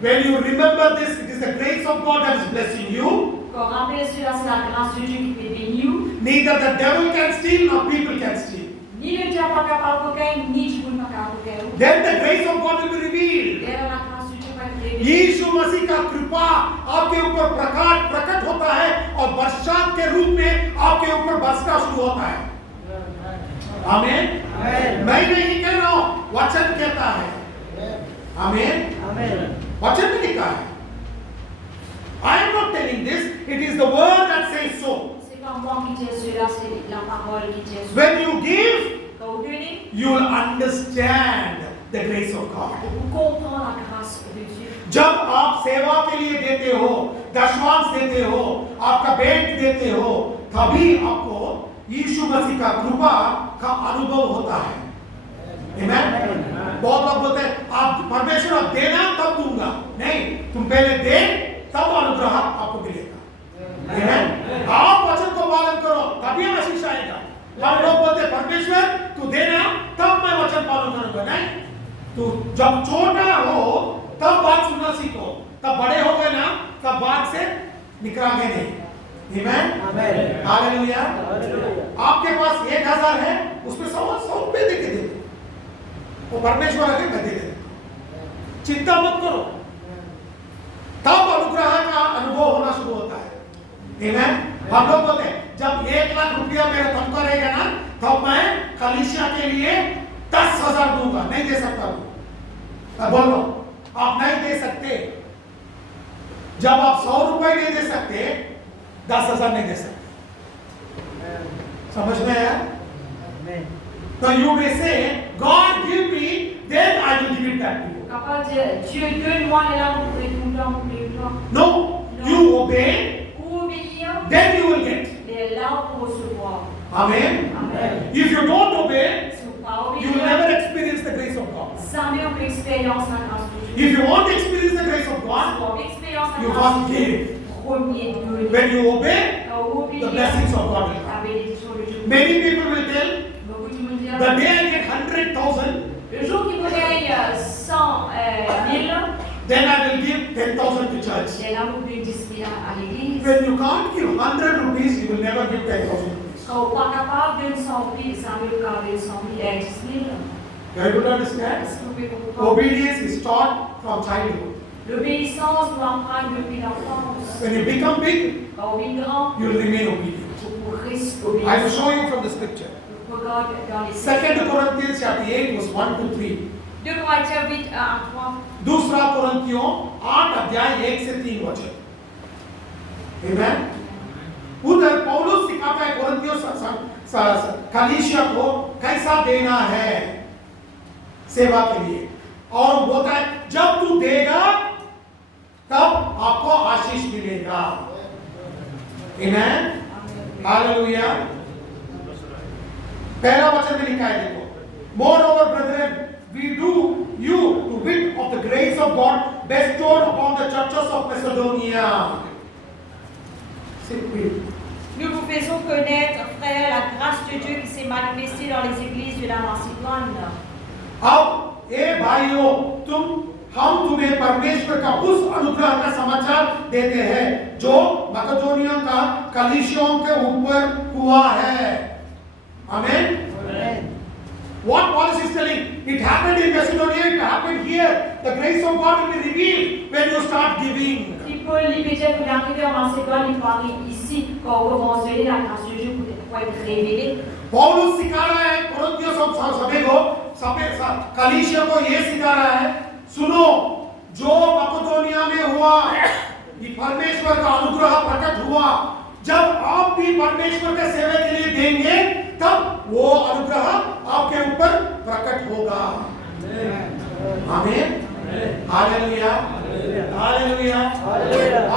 When you remember this, it is the grace of God that is blessing you. Quand rappelez cela, c'est la grâce de Dieu qui fait bénir. Neither the devil can steal nor people can steal. Ni le diable pas capable coquin, ni je ne pas capable coquin. Then the grace of God will be revealed. Et la grâce de Dieu va être révélée. यीशु मसीह का कृपा आपके ऊपर प्रकट होता है और बरसात के रूप में आपके ऊपर बरसना शुरू होता है। आमीन। मैं नहीं कह रहा हूँ, वचन कहता है। आमीन। Amen. वचन में लिखा है। I am not telling this, it is the word that says so. C'est pas moi qui dis cela, c'est la parole qui dit cela. When you give, Quand vous donnez, you will understand the grace of God. vous comprenez la grâce de Dieu. जब आप सेवा के लिए देते हो, दशमांश देते हो, आपका भेंट देते हो, तभी आपको यीशु मसीह का कृपा का अनुभव होता है। Amen? बहुत लोग बोलते हैं आप परमेश्वर आप देना तब दूंगा, नहीं, तुम पहले दे तब अनुग्रह आपको मिलेगा। Amen? आप वचन को पालन करो तभी आशीष आएगा। हम लोग बोलते हैं परमेश्वर तू देना तब मैं वचन पालन करूंगा, नहीं, तू जब छोटा हो तब बात सुनना सीखो, तब बड़े हो गए ना तब बात से निकलेंगे नहीं। Amen? Amen. हालेलुया। Hallelujah. आपके पास 1000 है, उसमें 100 रुपए दे के दे दो, वो परमेश्वर आगे मैं दे देता, चिंता मत करो, तब अनुग्रह का अनुभव होना शुरू होता है। Amen? हम लोग बोलते हैं जब 1 लाख रुपया मेरा तनख्वाह रहेगा ना तब मैं कलीसिया के लिए 10,000 दूंगा, नहीं दे सकता हूं। बोलो आप नहीं दे सकते, जब आप 100 रुपए नहीं दे सकते 10,000 नहीं दे सकते। समझ में आया? Amen. तो you may say God give me, then I will give it back to you. Capable de dire, Dieu donne-moi et là vous pouvez tout le temps, vous pouvez tout le temps. No, you obey, Ou obéir, then you will get. et là vous recevoir. Amen. Amen. If you don't obey, Si vous pas you will obéir, never experience the grace of God. jamais on peut expérience la grâce de Dieu. If you want to experience the grace of God, Pour expérience la you grâce must de Dieu, give. premier Dieu. When you obey, Quand vous obéissez, the blessings of God will la come. bénédiction de Dieu. Many people will tell, Beaucoup de monde dire, the day I get 100,000, le jour qui vous gagne 100 000, then I will give 10,000 to church. et là vous pouvez 10 000 à l'église. When you can't give 100 rupees, you will never give 10,000 rupees. Quand vous n'êtes pas capable de 100 000, ça veut dire qu'avec 100 000 et 10 000. Are you able to understand? Est-ce que vous pouvez comprendre? Obedience is taught from childhood. L'obéissance doit apprendre depuis l'enfance. When you become big, Quand on est grand, you will remain obedient. vous restez I will obéissant. show you from the scripture. Regarde dans les 2 Corinthians chapter 8 verse 1 to 3. 2 Corinthiens 8, 1 à 3. दूसरा कोरिन्थियों 8 अध्याय 1 से 3 वचन। Amen. उधर पौलुस सिखाता है कोरिन्थियों कलीसिया को कैसा देना है सेवा के लिए, और बोलता है जब तू देगा तब आपको आशीष मिलेगा। Amen. हालेलुया। पहला वचन में लिखा है, देखो, moreover brethren, we do you to wit of the grace of God bestowed upon the churches of Macedonia. Nous vous faisons connaître, frères, la grâce de Dieu qui s'est manifestée dans les églises de la Macédoine. अब ए भाइयों, हम तुम्हें परमेश्वर का उस अनुग्रह का समाचार देते हैं जो मकेदोनिया का कलीसियों के ऊपर हुआ है। आमीन। What Paul is telling, it happened in Macedonia, it happened here. The grace of God will be revealed when you start giving. Si Paul lui disait qu'il arrivait en Macédoine, il faut arriver ici, quand on commence à donner la grâce de Dieu pour être révélé. पौलुस सिखा रहा है कोरिन्थियों सभी को, कलीसिया को ये सिखा रहा है, सुनो, जो मकेदोनिया में हुआ, ये परमेश्वर का अनुग्रह प्रकट हुआ, जब आप भी परमेश्वर के सेवा के लिए देंगे तब वो अनुग्रह आपके ऊपर प्रकट होगा। आमीन। हालेलुया। हालेलुया।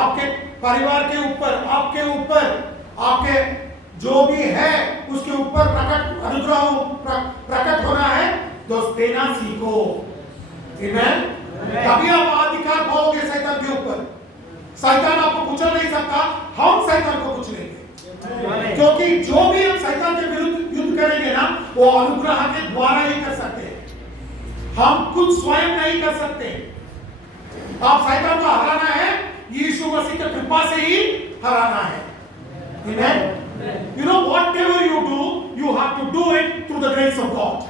आपके परिवार के ऊपर, आपके ऊपर, आपके जो भी है उसके ऊपर प्रकट अनुग्रह प्रकट होना है, तो देना सीखो। आमीन। तभी आप अधिकार पाओगे शैतान के ऊपर। शैतान आपको कुचल नहीं सकता, हम शैतान को कुचलेंगे, क्योंकि जो भी हम शैतान के विरुद्ध युद्ध करेंगे ना, वो अनुग्रह के द्वारा ही कर सकते हैं, हम कुछ स्वयं नहीं कर सकते। आप शैतान को हराना है, यीशु मसीह की कृपा से ही हराना है। Amen. You know, whatever you do, you have to do it through the grace of God.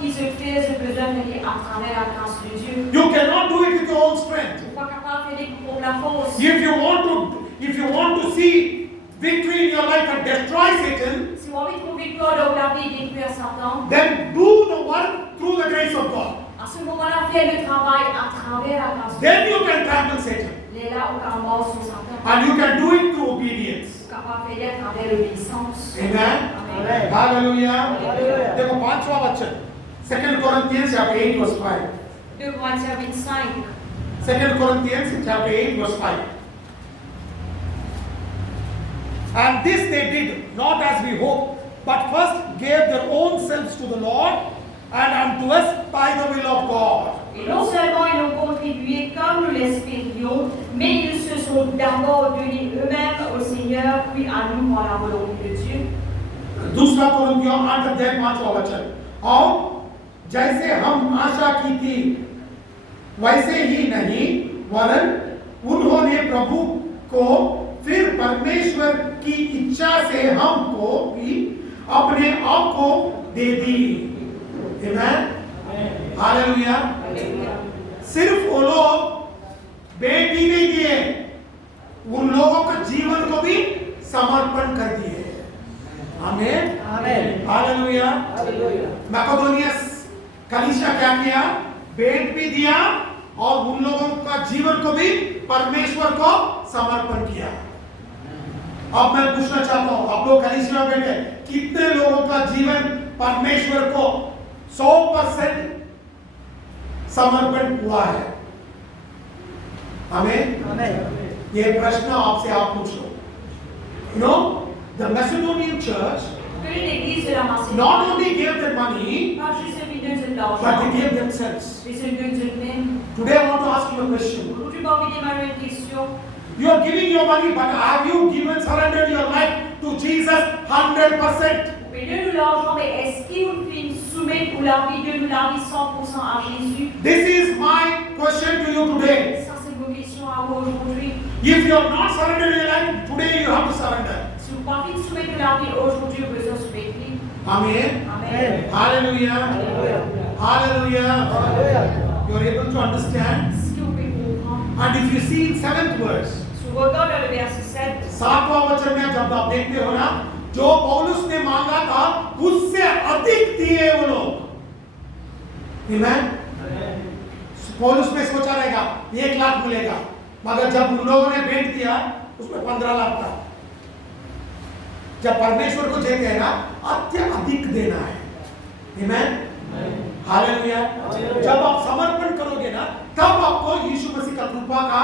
Qui se fait, je peux donner à travers la grâce de Dieu. You cannot do it with your own strength. Vous n'êtes pas capable de faire pour la force. If you want to see victory in your life and destroy Satan, Si vous avez une victoire dans la vie, détruire Satan, then do the work through the grace of God. à ce moment-là, fait le travail à travers la grâce. Then you can trample Satan. Et là, on can mort son Satan. And you can do it through obedience. Capable de faire à travers l'obéissance. Amen. Amen. Hallelujah. Hallelujah. देखो पांचवा वचन 2 Corinthians chapter 8 verse 5. 2 Corinthiens 8, 5. 2 Corinthians chapter 8 verse 5. And this they did not as we hoped, but first gave their own selves to the Lord and unto us by the will of God. Et non seulement ils ont contribué comme nous l'espérions, mais ils se sont d'abord donnés eux-mêmes au Seigneur, puis à nous par la volonté de Dieu. दूसरा कोरिन्थियों 8 अध्याय 5वां वचन, और जैसे हम आशा की थी वैसे ही नहीं, वरन उन्होंने प्रभु को फिर परमेश्वर की इच्छा से हमको भी अपने आप को दे दी। आमेन, हालेलुया। सिर्फ वो लोग भेंट ही नहीं दिए, उन लोगों के जीवन को भी समर्पण कर दिए। आमेन, आमेन, हालेलुया। हालेलुया। मैकेडोनियस कलीसिया क्या किया? भेंट भी दिया और उन लोगों का जीवन को भी परमेश्वर को समर्पण किया। अब मैं पूछना चाहता हूं, आप लोग कलीसिया में बैठे कितने लोगों का जीवन परमेश्वर को 100% समर्पण हुआ है? आमेन, आमेन। ये प्रश्न आपसे आप पूछ लो। You know, the Macedonian church Que l'Église de la Macédoine, not only gave their money, pas juste une donne de but l'argent, they gave themselves. mais c'est une donne d'eux-mêmes. Today I want to ask you a question. Aujourd'hui, j'ai envie de demander une question. You are giving your money, but have you given, surrendered your life to Jesus 100%? Vous payez nous l'argent, mais est-ce qu'il vous fait soumettre pour la vie de nous la vie 100% à Jésus? This is my question to you today. Ça, c'est vos questions à vous aujourd'hui. If you have not surrendered your life, today you have to surrender. Si vous n'avez pas envie de soumettre la vie aujourd'hui, vous besoin de soumettre. Amen. Amen. Hallelujah. Hallelujah. Hallelujah. Hallelujah. You are able to understand. Est-ce que vous pouvez comprendre? And if you see in 7th verse, Si vous regardez le verset 7, 7वां वचन में जब आप देखते हो ना, जो पौलुस ने मांगा था उससे अधिक दिए वो लोग। Amen. पौलुस में सोचा रहेगा 1 लाख मिलेगा, मगर जब उन लोगों ने भेंट दिया उसमें 15 लाख था। जब परमेश्वर को देते हैं ना, अत्यधिक देना है। Amen. हालेलुया। जब आप समर्पण करोगे ना, तब आपको यीशु मसीह का कृपा का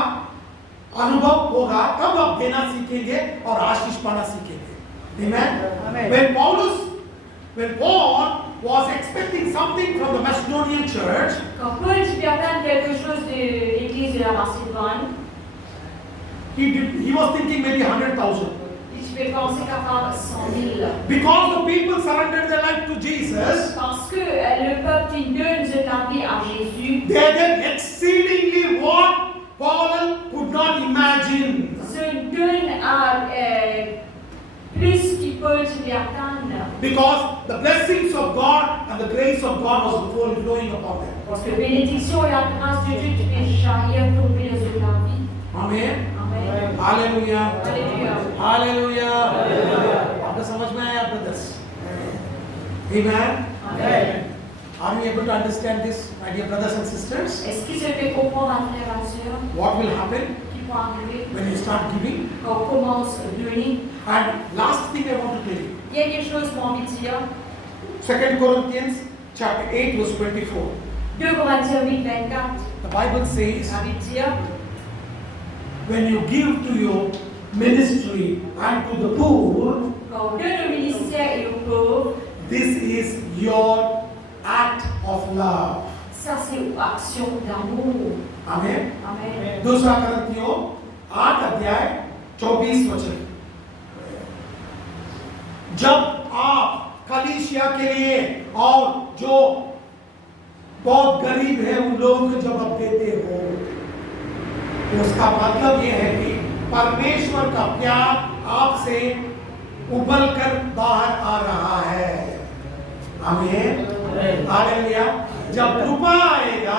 अनुभव होगा, तब आप देना सीखेंगे और आशीष पाना सीखेंगे। Amen. Amen. When Paul was expecting something from the Macedonian church, quand Paul dit attendre quelque chose de l'Église de la Macédoine, he was thinking maybe 100,000. je vais penser qu'à faire 100 000. Because the people surrendered their life to Jesus, Parce que le peuple qui donne de la vie à Jésus, they did exceedingly what Paul could not imagine. se donne à plus qu'il peut s'y attendre. Because the blessings of God and the grace of God was flowing upon them. Parce que bénédiction et la grâce de Dieu qui fait jaillir tomber sur la vie. Amen. Amen. Hallelujah. Alléluia. Hallelujah. आपको समझ में आया brothers? Amen. Amen. Are you able to understand this, my dear brothers and sisters? Est-ce qu'il se fait comprendre à frères et sœurs What will happen qui vont arriver when you start giving? quand on commence à donner? And last thing I want to tell you, Il y a quelque chose que j'ai envie de dire. 2 Corinthians chapter 8 verse 24. 2 Corinthiens 8, 24. The Bible says, J'ai envie de dire, when you give to your ministry and to the poor, quand on donne au ministère et aux pauvres, this is your act of love. ça c'est une action d'amour. Amen. Amen. दूसरा करंथियों 8 अध्याय 24 वचन। जब आप कलीसिया के लिए और जो बहुत गरीब है उन लोगों को जब आप देते हो, उसका मतलब ये है कि परमेश्वर का प्यार आपसे उबल कर बाहर आ रहा है। आमीन। हालेलुया। जब कृपा आएगा,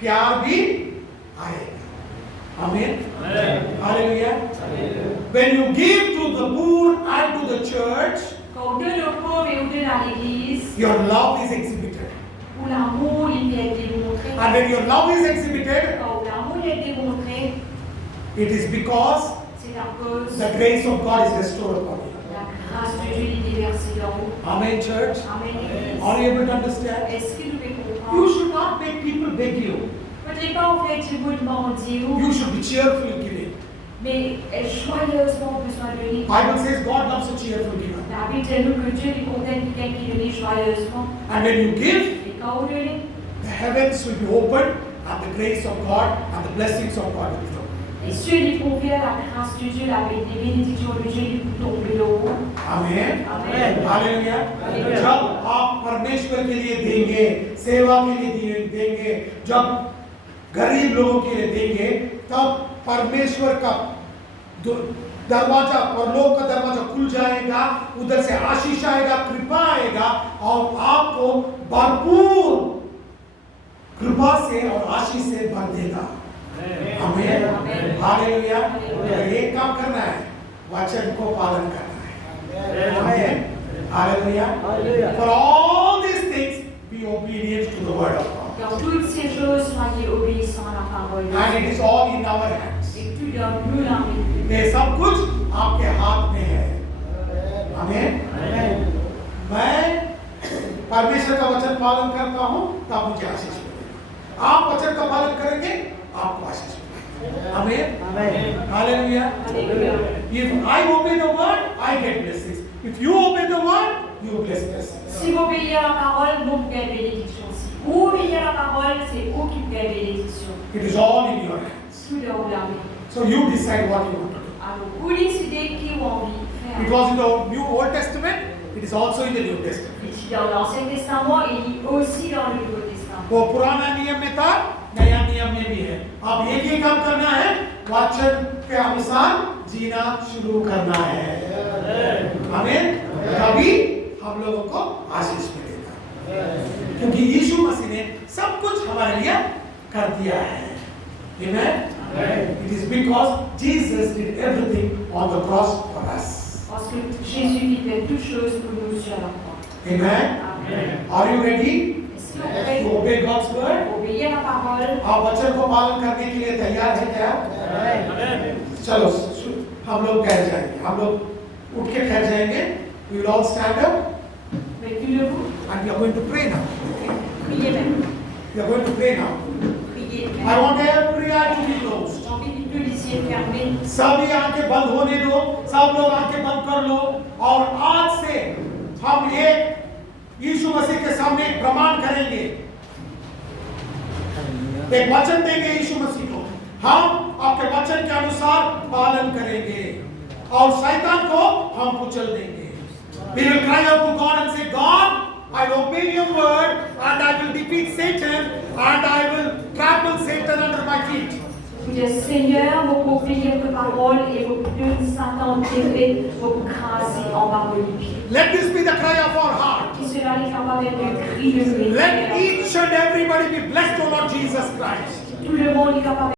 प्यार भी आएगा। आमीन। Hallelujah. When you give to the poor and to the church, Quand on donne aux pauvres et on donne à l'église, your love is exhibited. où l'amour il est démontré. And when your love is exhibited, quand l'amour est démontré, it is because c'est à cause the grace of God is restored upon you. la grâce de Dieu est déversée dans vous. Amen, church. Amen. Église. Are you able to understand? Est-ce que vous pouvez You comprendre? should not make people beg you. Vous ne devez pas en fait vous demander, You should be cheerful in giving. mais joyeusement besoin de lui. Bible says God loves a cheerful giver. La Bible dit nous que Dieu est content de quelqu'un qui donne joyeusement. And when you give, Et quand vous donnez, the heavens will be open and the grace of God and the blessings of God will flow. les cieux lui conviennent, la grâce de Dieu, la bénédiction de Dieu lui tombe de haut. Amen. Amen. Hallelujah. Hallelujah. जब आप परमेश्वर के लिए देंगे, सेवा के लिए देंगे, जब गरीब लोगों के लिए देंगे, तब परमेश्वर का दरवाजा, परलोक का दरवाजा खुल जाएगा, उधर से आशीष आएगा, कृपा आएगा और आपको भरपूर कृपा से और आशीष से भर देगा। आमीन। हालेलुया। एक काम करना है, वचन को पालन करना है। आमीन। Hallelujah. For all these things, be obedient to the word of God. Dans toutes ces choses, soyez obéissants à la parole de And Dieu. it is all in our hands. Et tout dans nous dans les ये सब कुछ आपके हाथ में है। आमीन। मैं परमेश्वर का वचन पालन करता हूँ, तब मुझे आशीष मिलेगा। आप वचन का पालन करेंगे, आपको आशीष मिलेगा। आमीन। Hallelujah. Alléluia. If I obey the word, I get blessings. If you obey the word, you bless blessings. Si vous obéissez à la parole, vous pouvez bénédiction. Si vous obéissez à la parole, c'est vous qui pouvez bénédiction. It is all in your hands. Tout dans la main. So you decide what you want to do. Alors, vous décidez qui vous envie de It faire. was in the New Old Testament. It is also in the New Testament. Il est dans l'Ancien Testament et aussi dans le Nouveau Testament. वो पुराना नियम में था, नया नियम में भी है। अब एक ही काम करना है, वचन के अनुसार जीना शुरू करना है। आमीन। तभी हम लोगों को आशीष मिलेगा, क्योंकि यीशु मसीह ने सब कुछ हमारे लिए कर दिया है। Amen. It is because Jesus did everything on the cross for us. Parce que Jésus il fait toutes choses pour nous sur la croix. Amen. Amen. Are you ready Est-ce que vous pouvez to obey God's word? obéir à la parole? आप वचन को पालन करने के लिए तैयार हैं क्या? चलो हम लोग कह जाएंगे, हम लोग उठ के कह जाएंगे। We will all stand up Mettez-le-vous. and we are going to pray now. Priez maintenant. We are going to pray now. Priez I maintenant. want every eye to be closed. J'ai envie que tous les yeux fermés. सभी आंखें बंद होने दो, सब लोग आंखें बंद कर लो और आज से हम एक यीशु मसीह के सामने एक प्रमाण करेंगे, एक वचन देंगे यीशु मसीह को। हम आपके वचन के अनुसार पालन करेंगे और शैतान को हम कुचल देंगे। We will cry out to God and say, God, I will obey your word and I will defeat Satan and I will trample Satan under my feet. Vous dites, Seigneur, vous pouvez obéir ta parole et vous pouvez Satan défaite, vous craser en bas de vos pieds. Let this be the cry of our heart. Que cela est capable d'être un cri de Let prière. each and everybody be blessed, O Lord Jesus Christ. Tout le monde est capable